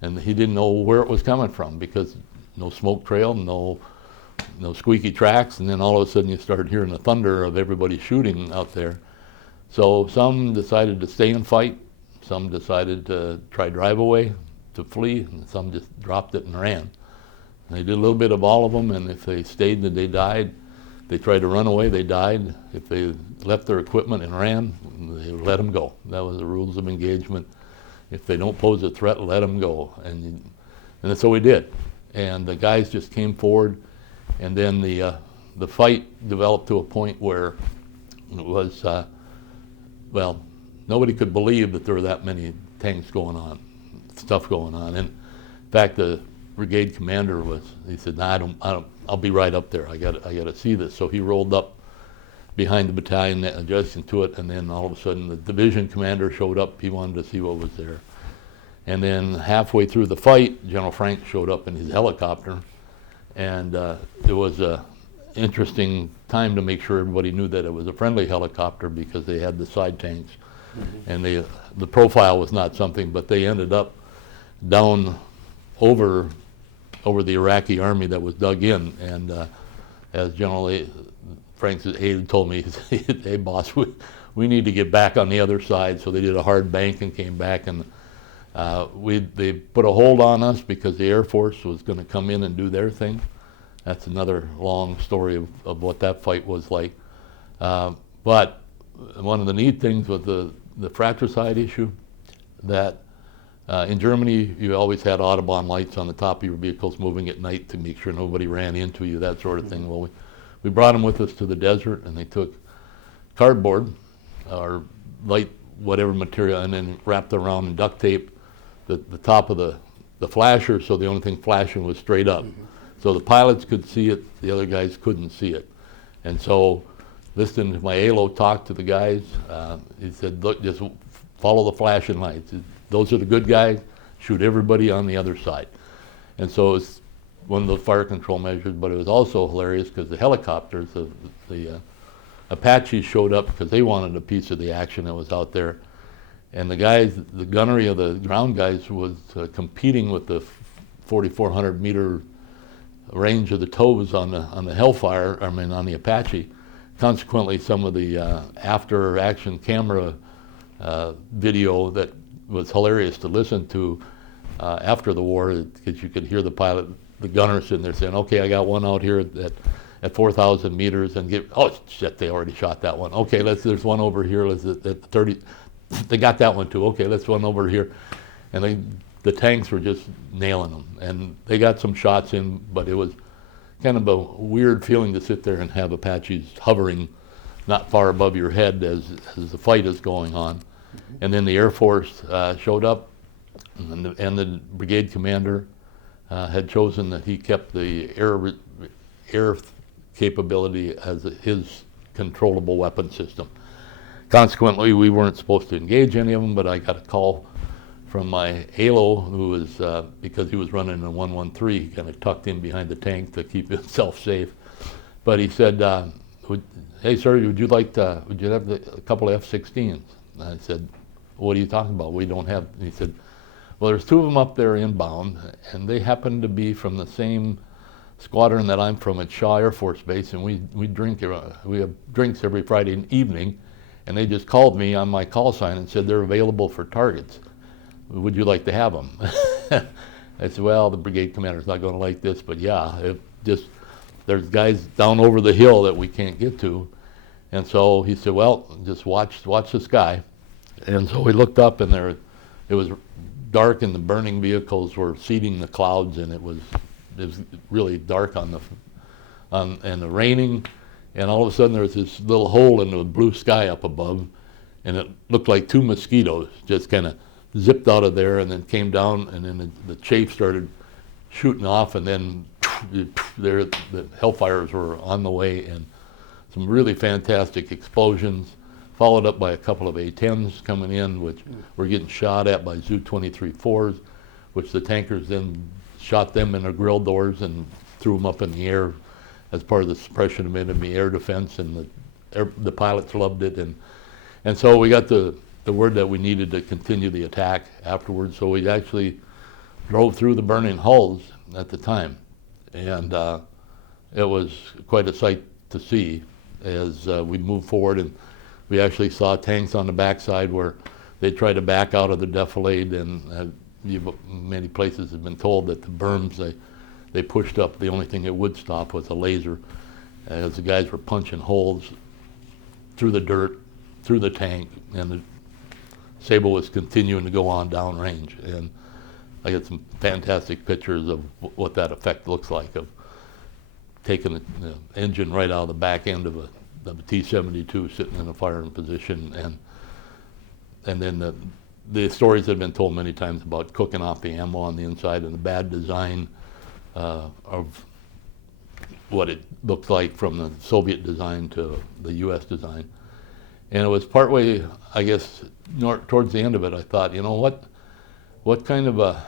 and he didn't know where it was coming from because no smoke trail, no squeaky tracks, and then all of a sudden you started hearing the thunder of everybody shooting out there. So some decided to stay and fight, some decided to try drive away, to flee, and some just dropped it and ran. And they did a little bit of all of them, and if they stayed, then they died. If they tried to run away, they died. If they left their equipment and ran, they let them go. That was the rules of engagement. If they don't pose a threat, let them go. And that's what we did. And the guys just came forward, and then the fight developed to a point where it was, well, nobody could believe that there were that many tanks going on, stuff going on. And in fact, the brigade commander he said, nah, I'll be right up there. I got to see this. So he rolled up behind the battalion adjusting to it, and then all of a sudden the division commander showed up. He wanted to see what was there. And then halfway through the fight, General Frank showed up in his helicopter, and it was an interesting time to make sure everybody knew that it was a friendly helicopter because they had the side tanks. Mm-hmm. And the profile was not something, but they ended up down over the Iraqi army that was dug in. And as General Frank Hayden told me, he said, hey boss, we need to get back on the other side. So they did a hard bank and came back, and they put a hold on us because the Air Force was going to come in and do their thing. That's another long story of what that fight was like. But one of the neat things with the fratricide issue, that in Germany you always had Autobahn lights on the top of your vehicles moving at night to make sure nobody ran into you, that sort of thing. Well, we brought them with us to the desert, and they took cardboard or light whatever material and then wrapped around and duct tape the top of the flasher, so the only thing flashing was straight up. Mm-hmm. So the pilots could see it, the other guys couldn't see it. And so listening to my ALO talk to the guys, he said, look, just follow the flashing lights. Those are the good guys, shoot everybody on the other side. And so it's one of those fire control measures, but it was also hilarious because the helicopters, the Apaches showed up because they wanted a piece of the action that was out there. And the guys, the gunnery of the ground guys was competing with the 4,400 meter range of the toes on the Hellfire, on the Apache. Consequently, some of the after action camera video that was hilarious to listen to after the war, because you could hear the pilot, the gunner sitting there saying, okay, I got one out here at 4,000 meters, and oh shit, they already shot that one. Okay, there's one over here, let's at 30, they got that one too. Okay, let's one over here. And the tanks were just nailing them, and they got some shots in, but it was kind of a weird feeling to sit there and have Apaches hovering not far above your head as the fight is going on. And then the Air Force showed up, and the brigade commander had chosen that he kept the air capability as his controllable weapon system. Consequently, we weren't supposed to engage any of them, but I got a call from my halo, who was, because he was running a 113, he kind of tucked in behind the tank to keep himself safe. But he said, hey sir, would you have a couple of F-16s? And I said, what are you talking about? We don't have, and he said, well, there's two of them up there inbound, and they happen to be from the same squadron that I'm from at Shaw Air Force Base, and we have drinks every Friday evening, and they just called me on my call sign and said they're available for targets. Would you like to have them? I said, well, the brigade commander's not going to like this, but yeah, there's guys down over the hill that we can't get to. And so he said, well, just watch the sky. And so we looked up, and it was dark, and the burning vehicles were seeding the clouds, and it was really dark and the raining, and all of a sudden there was this little hole in the blue sky up above, and it looked like two mosquitoes just kind of zipped out of there and then came down, and then the chaff started shooting off, and then the Hellfires were on the way, and some really fantastic explosions, followed up by a couple of A-10s coming in, which were getting shot at by Zu-23-4s, which the tankers then shot them in their grill doors and threw them up in the air as part of the suppression of enemy air defense, and the pilots loved it, and so we got the word that we needed to continue the attack afterwards. So we actually drove through the burning hulls at the time, and it was quite a sight to see as we moved forward, and we actually saw tanks on the backside where they tried to back out of the defilade, and many places have been told that the berms they pushed up, the only thing that would stop was a laser, as the guys were punching holes through the dirt, through the tank, and the Sable was continuing to go on downrange. And I got some fantastic pictures of what that effect looks like, of taking the engine right out of the back end of a T-72 sitting in a firing position, and then the stories have been told many times about cooking off the ammo on the inside and the bad design of what it looked like from the Soviet design to the U.S. design. And it was partway, I guess, towards the end of it, I thought, you know what kind of a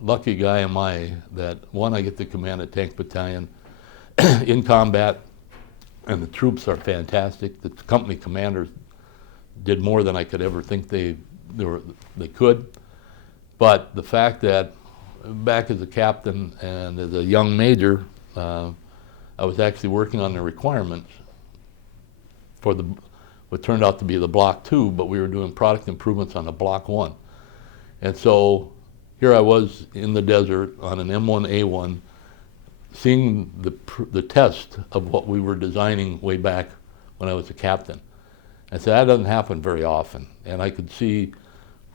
lucky guy am I that, one, I get to command a tank battalion in combat, and the troops are fantastic. The company commanders did more than I could ever think they could. But the fact that back as a captain and as a young major, I was actually working on the requirements for what turned out to be the Block 2, but we were doing product improvements on the Block 1. And so here I was in the desert on an M1A1, seeing the test of what we were designing way back when I was a captain. I said, that doesn't happen very often. And I could see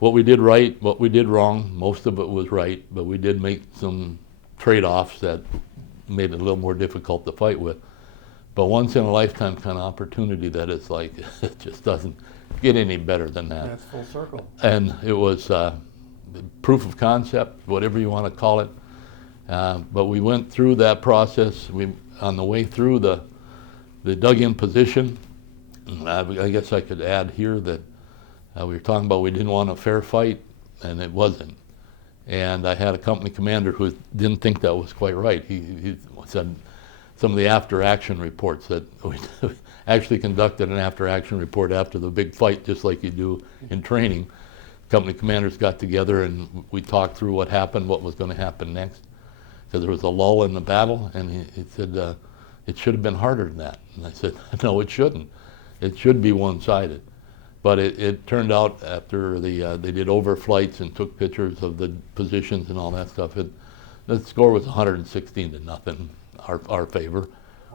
what we did right, what we did wrong. Most of it was right, but we did make some trade-offs that made it a little more difficult to fight with. But once in a lifetime kind of opportunity that it's like, it just doesn't get any better than that. That's full circle. And it was proof of concept, whatever you want to call it. But we went through that process. On the way through the dug-in position, I guess I could add here that we were talking about we didn't want a fair fight, and it wasn't. And I had a company commander who didn't think that was quite right. He said some of the after-action reports that we actually conducted an after-action report after the big fight, just like you do in training. Company commanders got together and we talked through what happened, what was going to happen next. Because there was a lull in the battle, and he said, it should have been harder than that. And I said, no, it shouldn't. It should be one-sided. But it turned out after they did overflights and took pictures of the positions and all that stuff, the score was 116-0, our favor,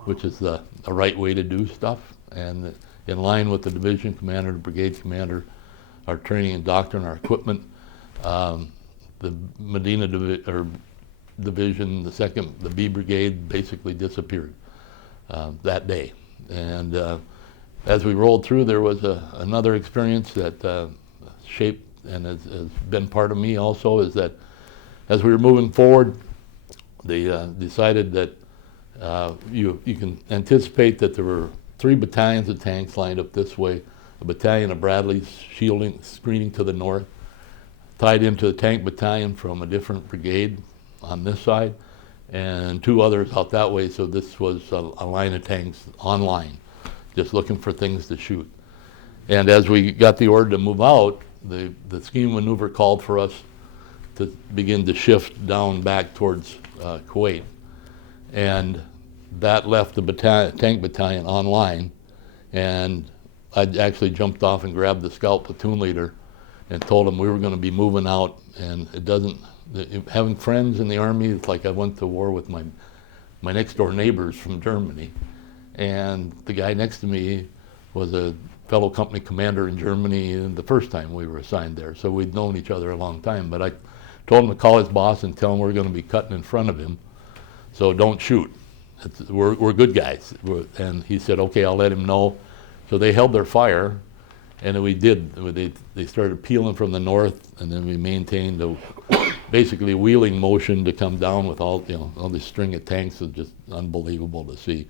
which is the right way to do stuff. And in line with the division commander, the brigade commander, our training and doctrine, our equipment, the Medina Division, the B Brigade basically disappeared that day. And as we rolled through, there was another experience that shaped and has been part of me also, is that as we were moving forward, they decided that you can anticipate that there were 3 battalions of tanks lined up this way, a battalion of Bradleys screening to the north, tied into a tank battalion from a different brigade on this side, and 2 others out that way. So this was a line of tanks on line, just looking for things to shoot. And as we got the order to move out, the scheme maneuver called for us to begin to shift down back towards Kuwait. And that left the tank battalion online, and I actually jumped off and grabbed the scout platoon leader and told him we were going to be moving out. And having friends in the Army, it's like I went to war with my next door neighbors from Germany. And the guy next to me was a fellow company commander in Germany the first time we were assigned there. So we'd known each other a long time. But I told him to call his boss and tell him we're going to be cutting in front of him, so don't shoot. We're good guys. And he said, okay, I'll let him know. So they held their fire, and we did. They started peeling from the north, and then we maintained a basically wheeling motion to come down with all this string of tanks. Is just unbelievable to see.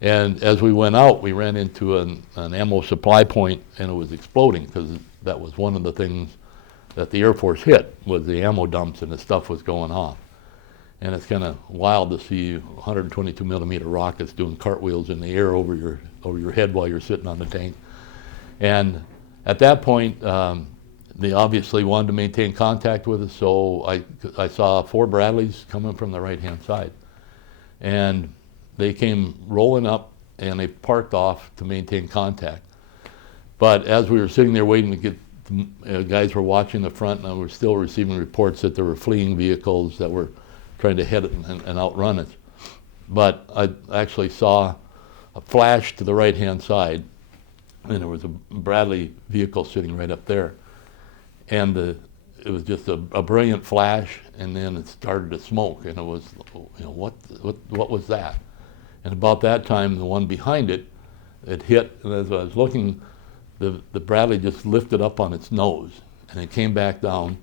And as we went out, we ran into an ammo supply point, and it was exploding, because that was one of the things that the Air Force hit, was the ammo dumps, and the stuff was going off. And it's kind of wild to see 122 millimeter rockets doing cartwheels in the air over your head while you're sitting on the tank. And at that point, they obviously wanted to maintain contact with us, so I saw 4 Bradleys coming from the right-hand side. And they came rolling up, and they parked off to maintain contact. But as we were sitting there waiting to get, guys were watching the front, and we were still receiving reports that there were fleeing vehicles that were trying to hit it and outrun it. But I actually saw a flash to the right-hand side, and there was a Bradley vehicle sitting right up there. And it was just a brilliant flash, and then it started to smoke, and it was, what was that? And about that time, the one behind it hit, and as I was looking, the Bradley just lifted up on its nose, and it came back down.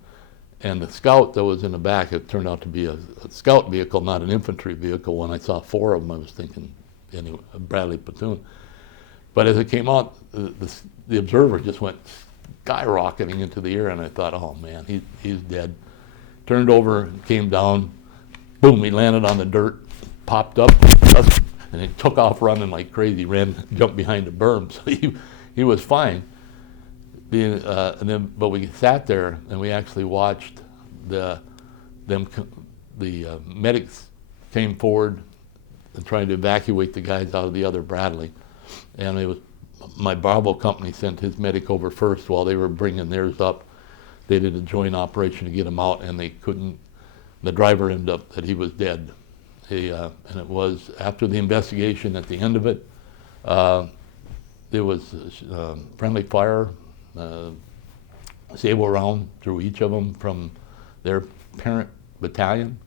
And the scout that was in the back, it turned out to be a scout vehicle, not an infantry vehicle. When I saw 4 of them, I was thinking, anyway, a Bradley platoon. But as it came out, the observer just went skyrocketing into the air, and I thought, oh man, he's dead. Turned over, came down, boom, he landed on the dirt, popped up, and he took off running like crazy, jumped behind a berm, so he was fine. But we sat there, and we actually watched the medics came forward and tried to evacuate the guys out of the other Bradley. And it was my Bravo company sent his medic over first while they were bringing theirs up. They did a joint operation to get him out, and they couldn't. The driver ended up that he was dead. And it was after the investigation. At the end of it, there was friendly fire. Sable round through each of them from their parent battalion.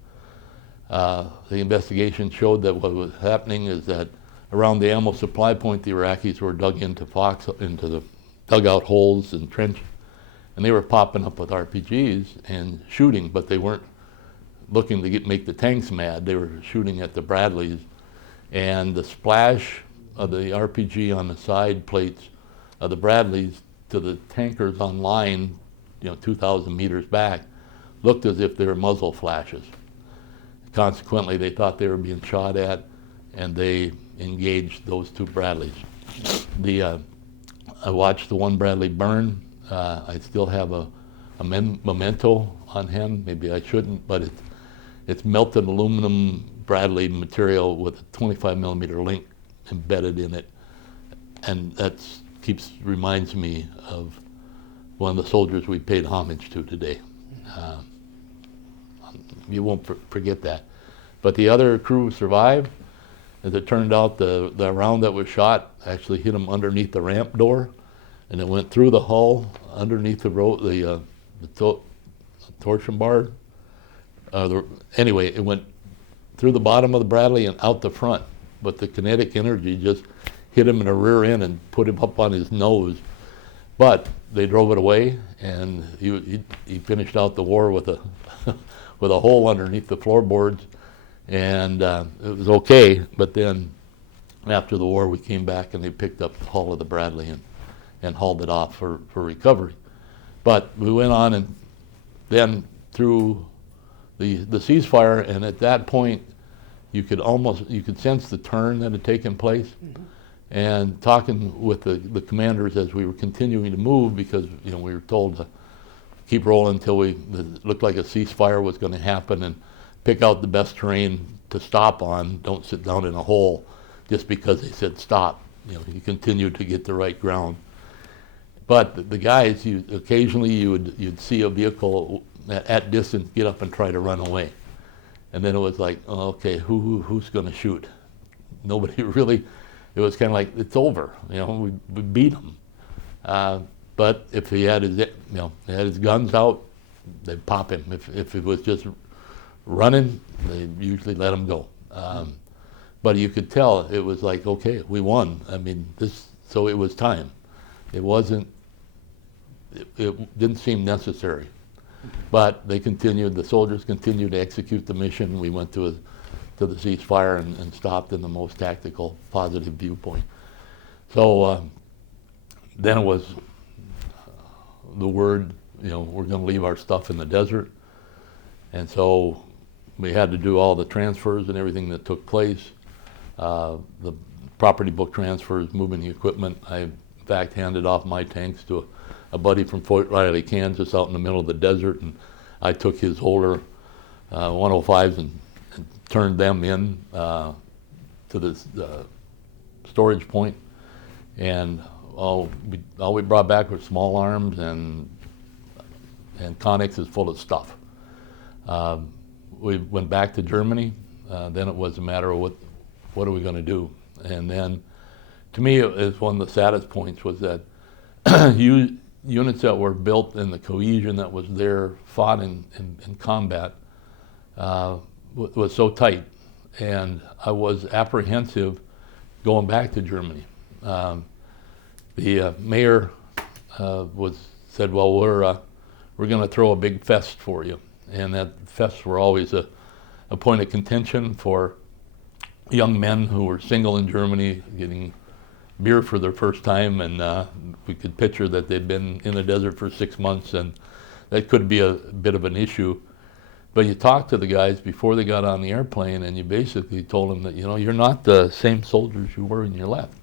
The investigation showed that what was happening is that around the ammo supply point, the Iraqis were dug into the dugout holes and trench, and they were popping up with RPGs and shooting, but they weren't looking to make the tanks mad. They were shooting at the Bradleys, and the splash of the RPG on the side plates of the Bradleys to the tankers on line, 2,000 meters back, looked as if they were muzzle flashes. Consequently, they thought they were being shot at, and they engaged those 2 Bradleys. I watched the one Bradley burn. I still have a memento on him. Maybe I shouldn't, but it's melted aluminum Bradley material with a 25 millimeter link embedded in it, and that's reminds me of one of the soldiers we paid homage to today. You won't forget that. But the other crew survived. As it turned out, the round that was shot actually hit him underneath the ramp door, and it went through the hull, underneath the torsion bar, Anyway, it went through the bottom of the Bradley and out the front, but the kinetic energy just hit him in the rear end and put him up on his nose. But they drove it away, and he finished out the war with a with a hole underneath the floorboards, and it was okay. But then after the war, we came back and they picked up the hull of the Bradley and hauled it off for recovery. But we went on, and then through the ceasefire, and at that point you could sense the turn that had taken place. Mm-hmm. And talking with the commanders as we were continuing to move, because we were told to keep rolling until it looked like a ceasefire was going to happen, and pick out the best terrain to stop on. Don't sit down in a hole just because they said stop. You continue to get the right ground. But the guys, occasionally you'd see a vehicle at distance get up and try to run away, and then it was like, oh, okay, who's going to shoot? Nobody really. It was kind of like, it's over. We beat him. But if he had his guns out, they'd pop him. If it was just running, they usually let him go. But you could tell it was like, okay, we won. I mean, so it was time. It wasn't. It didn't seem necessary. But they continued. The soldiers continued to execute the mission. We went to the ceasefire and stopped in the most tactical, positive viewpoint. So then it was the word, we're going to leave our stuff in the desert. And so we had to do all the transfers and everything that took place. The property book transfers, moving the equipment. I, in fact, handed off my tanks to a buddy from Fort Riley, Kansas, out in the middle of the desert, and I took his older 105s and turned them in to this storage point, and all we brought back were small arms and connexes full of stuff. We went back to Germany. Then it was a matter of what are we going to do? And then, to me, it was one of the saddest points was that units that were built and the cohesion that was there, fought in combat, was so tight, and I was apprehensive going back to Germany. The mayor said, "Well, we're going to throw a big fest for you," and that fests were always a point of contention for young men who were single in Germany, getting beer for their first time, and we could picture that they'd been in the desert for 6 months, and that could be a bit of an issue. But you talked to the guys before they got on the airplane, and you basically told them that, you're not the same soldiers you were when you left.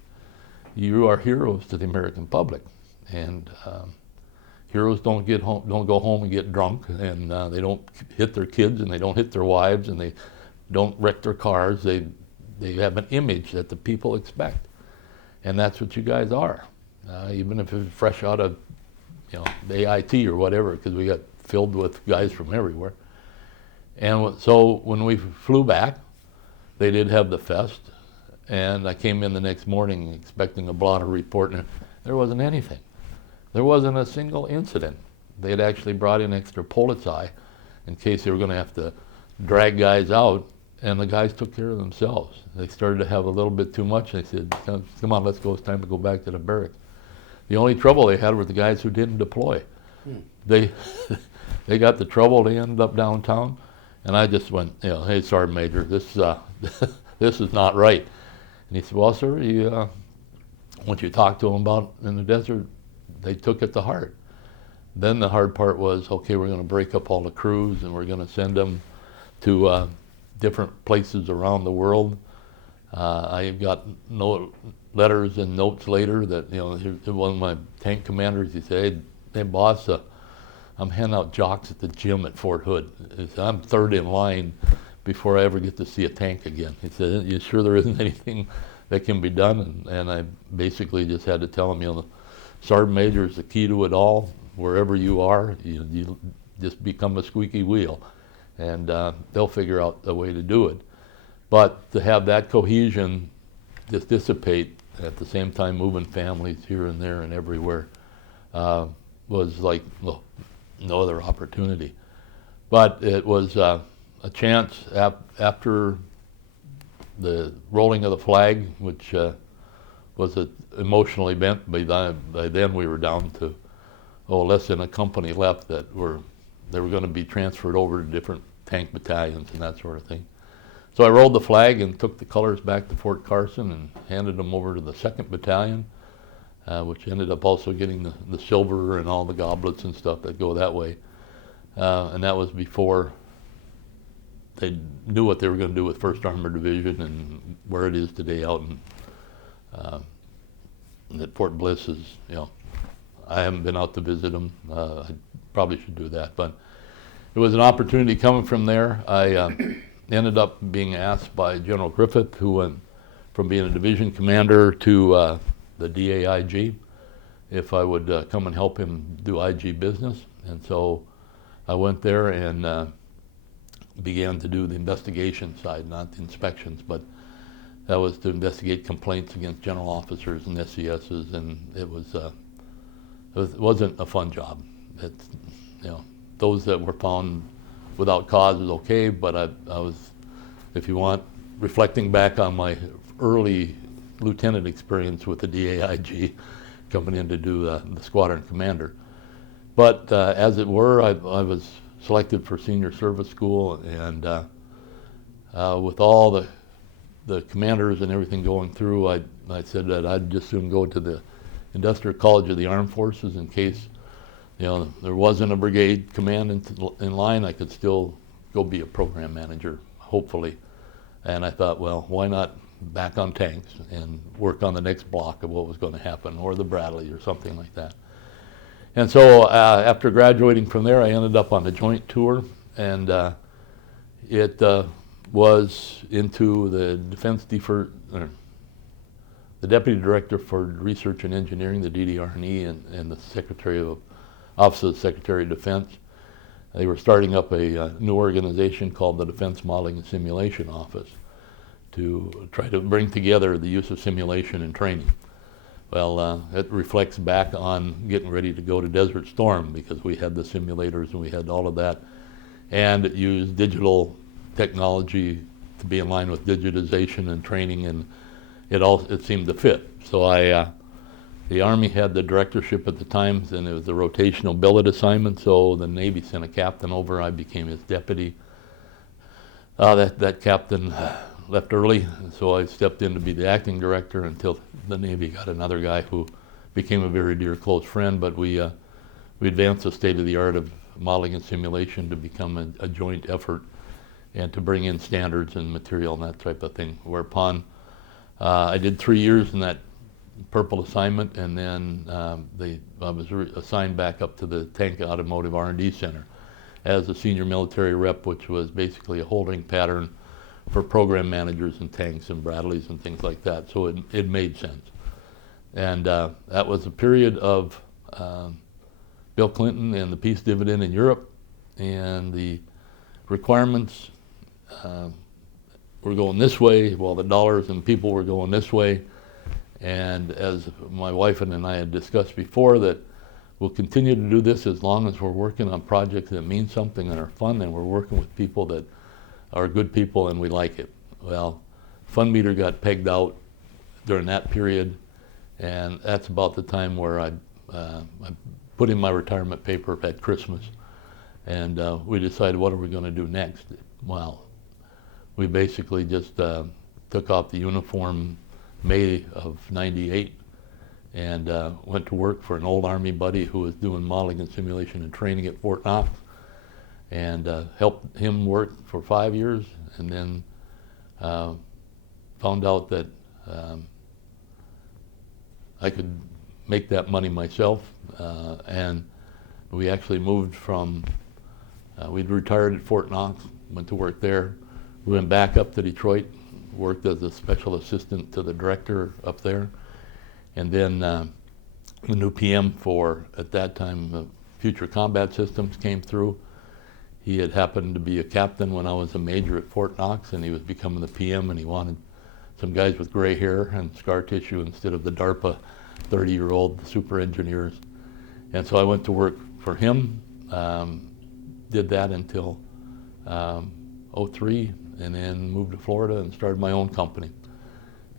You are heroes to the American public, and heroes don't go home and get drunk, and they don't hit their kids, and they don't hit their wives, and they don't wreck their cars. They have an image that the people expect, and that's what you guys are. Even if it's fresh out of the AIT or whatever, because we got filled with guys from everywhere. And so when we flew back, they did have the fest, and I came in the next morning expecting a blotter report, and there wasn't anything. There wasn't a single incident. They had actually brought in extra Polizei in case they were going to have to drag guys out, and the guys took care of themselves. They started to have a little bit too much. They said, come on, let's go, it's time to go back to the barracks. The only trouble they had were the guys who didn't deploy. They got the trouble, they ended up downtown. And I just went, hey, Sergeant Major, this is not right. And he said, well, sir, once you talked to them about in the desert, they took it to heart. Then the hard part was, okay, we're going to break up all the crews, and we're going to send them to different places around the world. I got letters and notes later that, one of my tank commanders, he said, hey boss, I'm handing out jocks at the gym at Fort Hood. I'm third in line before I ever get to see a tank again. He said, you sure there isn't anything that can be done? And I basically just had to tell him, the Sergeant Major is the key to it all. Wherever you are, you just become a squeaky wheel, and they'll figure out a way to do it. But to have that cohesion just dissipate at the same time moving families here and there and everywhere was like, no other opportunity. But it was a chance after the rolling of the flag, which was an emotional event. By then we were down to less than a company left they were going to be transferred over to different tank battalions and that sort of thing. So I rolled the flag and took the colors back to Fort Carson and handed them over to the 2nd Battalion, which ended up also getting the silver and all the goblets and stuff that go that way. And that was before they knew what they were going to do with 1st Armored Division and where it is today out at Fort Bliss is, I haven't been out to visit them. I probably should do that, but it was an opportunity coming from there. I ended up being asked by General Griffith, who went from being a division commander to the DAIG, if I would come and help him do IG business. And so I went there and began to do the investigation side, not the inspections, but that was to investigate complaints against general officers and SCSs, and it wasn't a fun job. It's, those that were found without cause is okay, but I was, if you want, reflecting back on my early lieutenant experience with the DAIG, coming in to do the squadron commander. But as it were, I was selected for senior service school, and with all the commanders and everything going through, I said that I'd just soon go to the Industrial College of the Armed Forces in case there wasn't a brigade command in line. I could still go be a program manager, hopefully. And I thought, well, why not back on tanks and work on the next block of what was going to happen, or the Bradley or something like that. And so after graduating from there, I ended up on the joint tour, and it was into the the Deputy Director for Research and Engineering, the DDR&E, and the Office of the Secretary of Defense. They were starting up a new organization called the Defense Modeling and Simulation Office to try to bring together the use of simulation and training. Well, it reflects back on getting ready to go to Desert Storm, because we had the simulators and we had all of that, and it used digital technology to be in line with digitization and training, and it seemed to fit. So the Army had the directorship at the time, and it was a rotational billet assignment, so the Navy sent a captain over. I became his deputy. That captain left early, so I stepped in to be the acting director until the Navy got another guy who became a very dear close friend. But we advanced the state of the art of modeling and simulation to become a joint effort and to bring in standards and material and that type of thing. Whereupon I did 3 years in that purple assignment, and then I was assigned back up to the Tank Automotive R&D Center as a senior military rep, which was basically a holding pattern for program managers and tanks and Bradleys and things like that. So it made sense. And that was a period of Bill Clinton and the peace dividend in Europe, and the requirements were going this way, while the dollars and people were going this way. And as my wife and I had discussed before, that we'll continue to do this as long as we're working on projects that mean something and are fun, and we're working with people that are good people and we like it. Well, fun meter got pegged out during that period, and that's about the time where I put in my retirement paper at Christmas, and we decided, what are we going to do next? Well, we basically just took off the uniform May of '98 and went to work for an old Army buddy who was doing modeling and simulation and training at Fort Knox, and helped him work for 5 years, and then found out that I could make that money myself, and we actually moved from, we'd retired at Fort Knox, went to work there. We went back up to Detroit, worked as a special assistant to the director up there, and then the new PM for, at that time, Future Combat Systems came through. He had happened to be a captain when I was a major at Fort Knox, and he was becoming the PM, and he wanted some guys with gray hair and scar tissue instead of the DARPA 30-year-old super engineers. And so I went to work for him, did that until '03, and then moved to Florida and started my own company.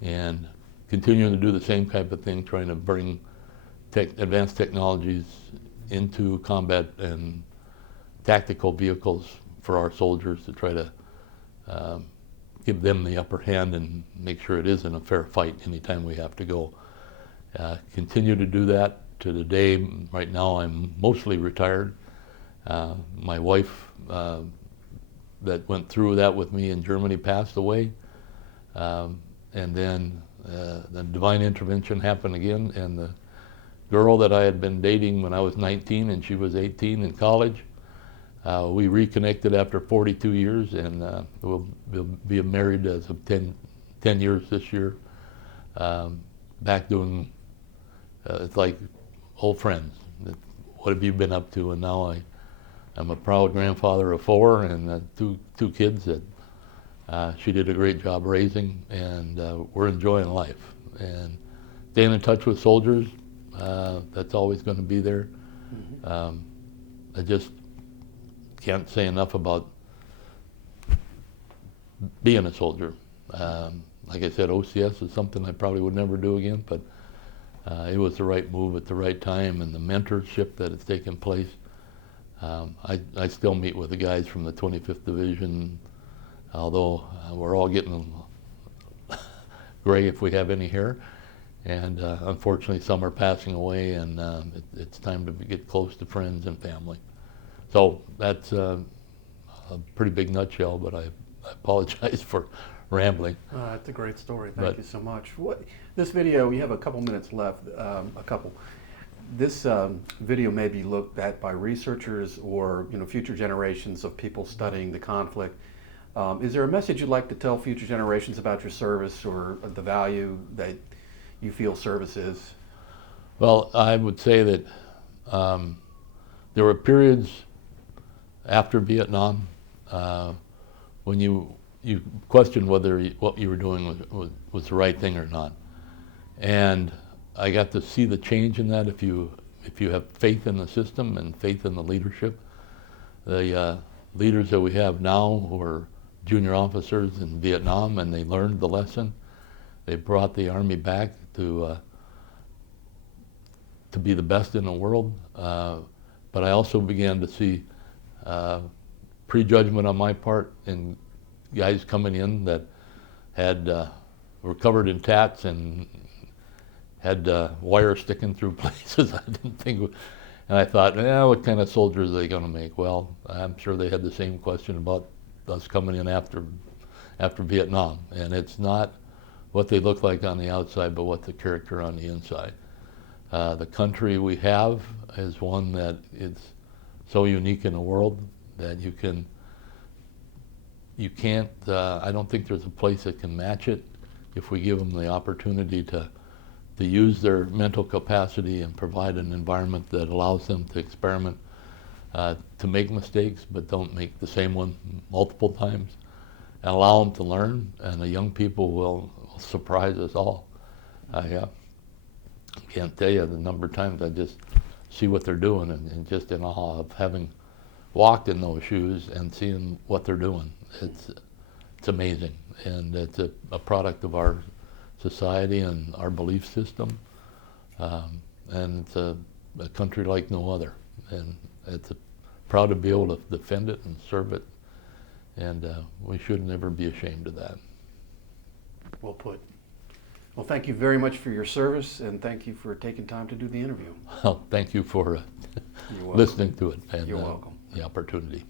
And continuing to do the same type of thing, trying to bring advanced technologies into combat and tactical vehicles for our soldiers to try to give them the upper hand and make sure it isn't a fair fight anytime we have to go. Continue to do that to the day. Right now I'm mostly retired. My wife that went through that with me in Germany passed away. And then the divine intervention happened again, and the girl that I had been dating when I was 19 and she was 18 in college, we reconnected after 42 years, and we'll be married as of 10 years this year. Back doing, it's like old friends. What have you been up to? And now I'm a proud grandfather of 4 and two kids that she did a great job raising, and we're enjoying life. And staying in touch with soldiers, that's always going to be there. I just can't say enough about being a soldier. Like I said, OCS is something I probably would never do again, but it was the right move at the right time, and the mentorship that has taken place. I still meet with the guys from the 25th Division, although we're all getting gray if we have any hair. And unfortunately, some are passing away, and it's time to get close to friends and family. So that's a pretty big nutshell, but I apologize for rambling. That's a great story. Thank you so much. This video, we have a couple minutes left. This video may be looked at by researchers or future generations of people studying the conflict. Is there a message you'd like to tell future generations about your service or the value that you feel service is? Well, I would say that there were periods after Vietnam when you questioned whether what you were doing was the right thing or not. And I got to see the change in that if you have faith in the system and faith in the leadership. The leaders that we have now who are junior officers in Vietnam, and they learned the lesson. They brought the Army back to be the best in the world. But I also began to see prejudgment on my part in guys coming in that were covered in tats and had wire sticking through places I didn't think. And I thought, what kind of soldiers are they going to make? Well, I'm sure they had the same question about us coming in after Vietnam. And it's not what they look like on the outside, but what the character on the inside. The country we have is one that is so unique in the world that you can't, I don't think there's a place that can match it if we give them the opportunity to use their mental capacity and provide an environment that allows them to experiment, to make mistakes, but don't make the same one multiple times, and allow them to learn, and the young people will surprise us all. I can't tell you the number of times I just see what they're doing and just in awe of having walked in those shoes and seeing what they're doing. It's amazing, and it's a product of our society and our belief system, and it's a country like no other, and it's proud to be able to defend it and serve it, and we should never be ashamed of that. Well put. Well, thank you very much for your service, and thank you for taking time to do the interview. Well, thank you for listening to it and You're welcome. the opportunity.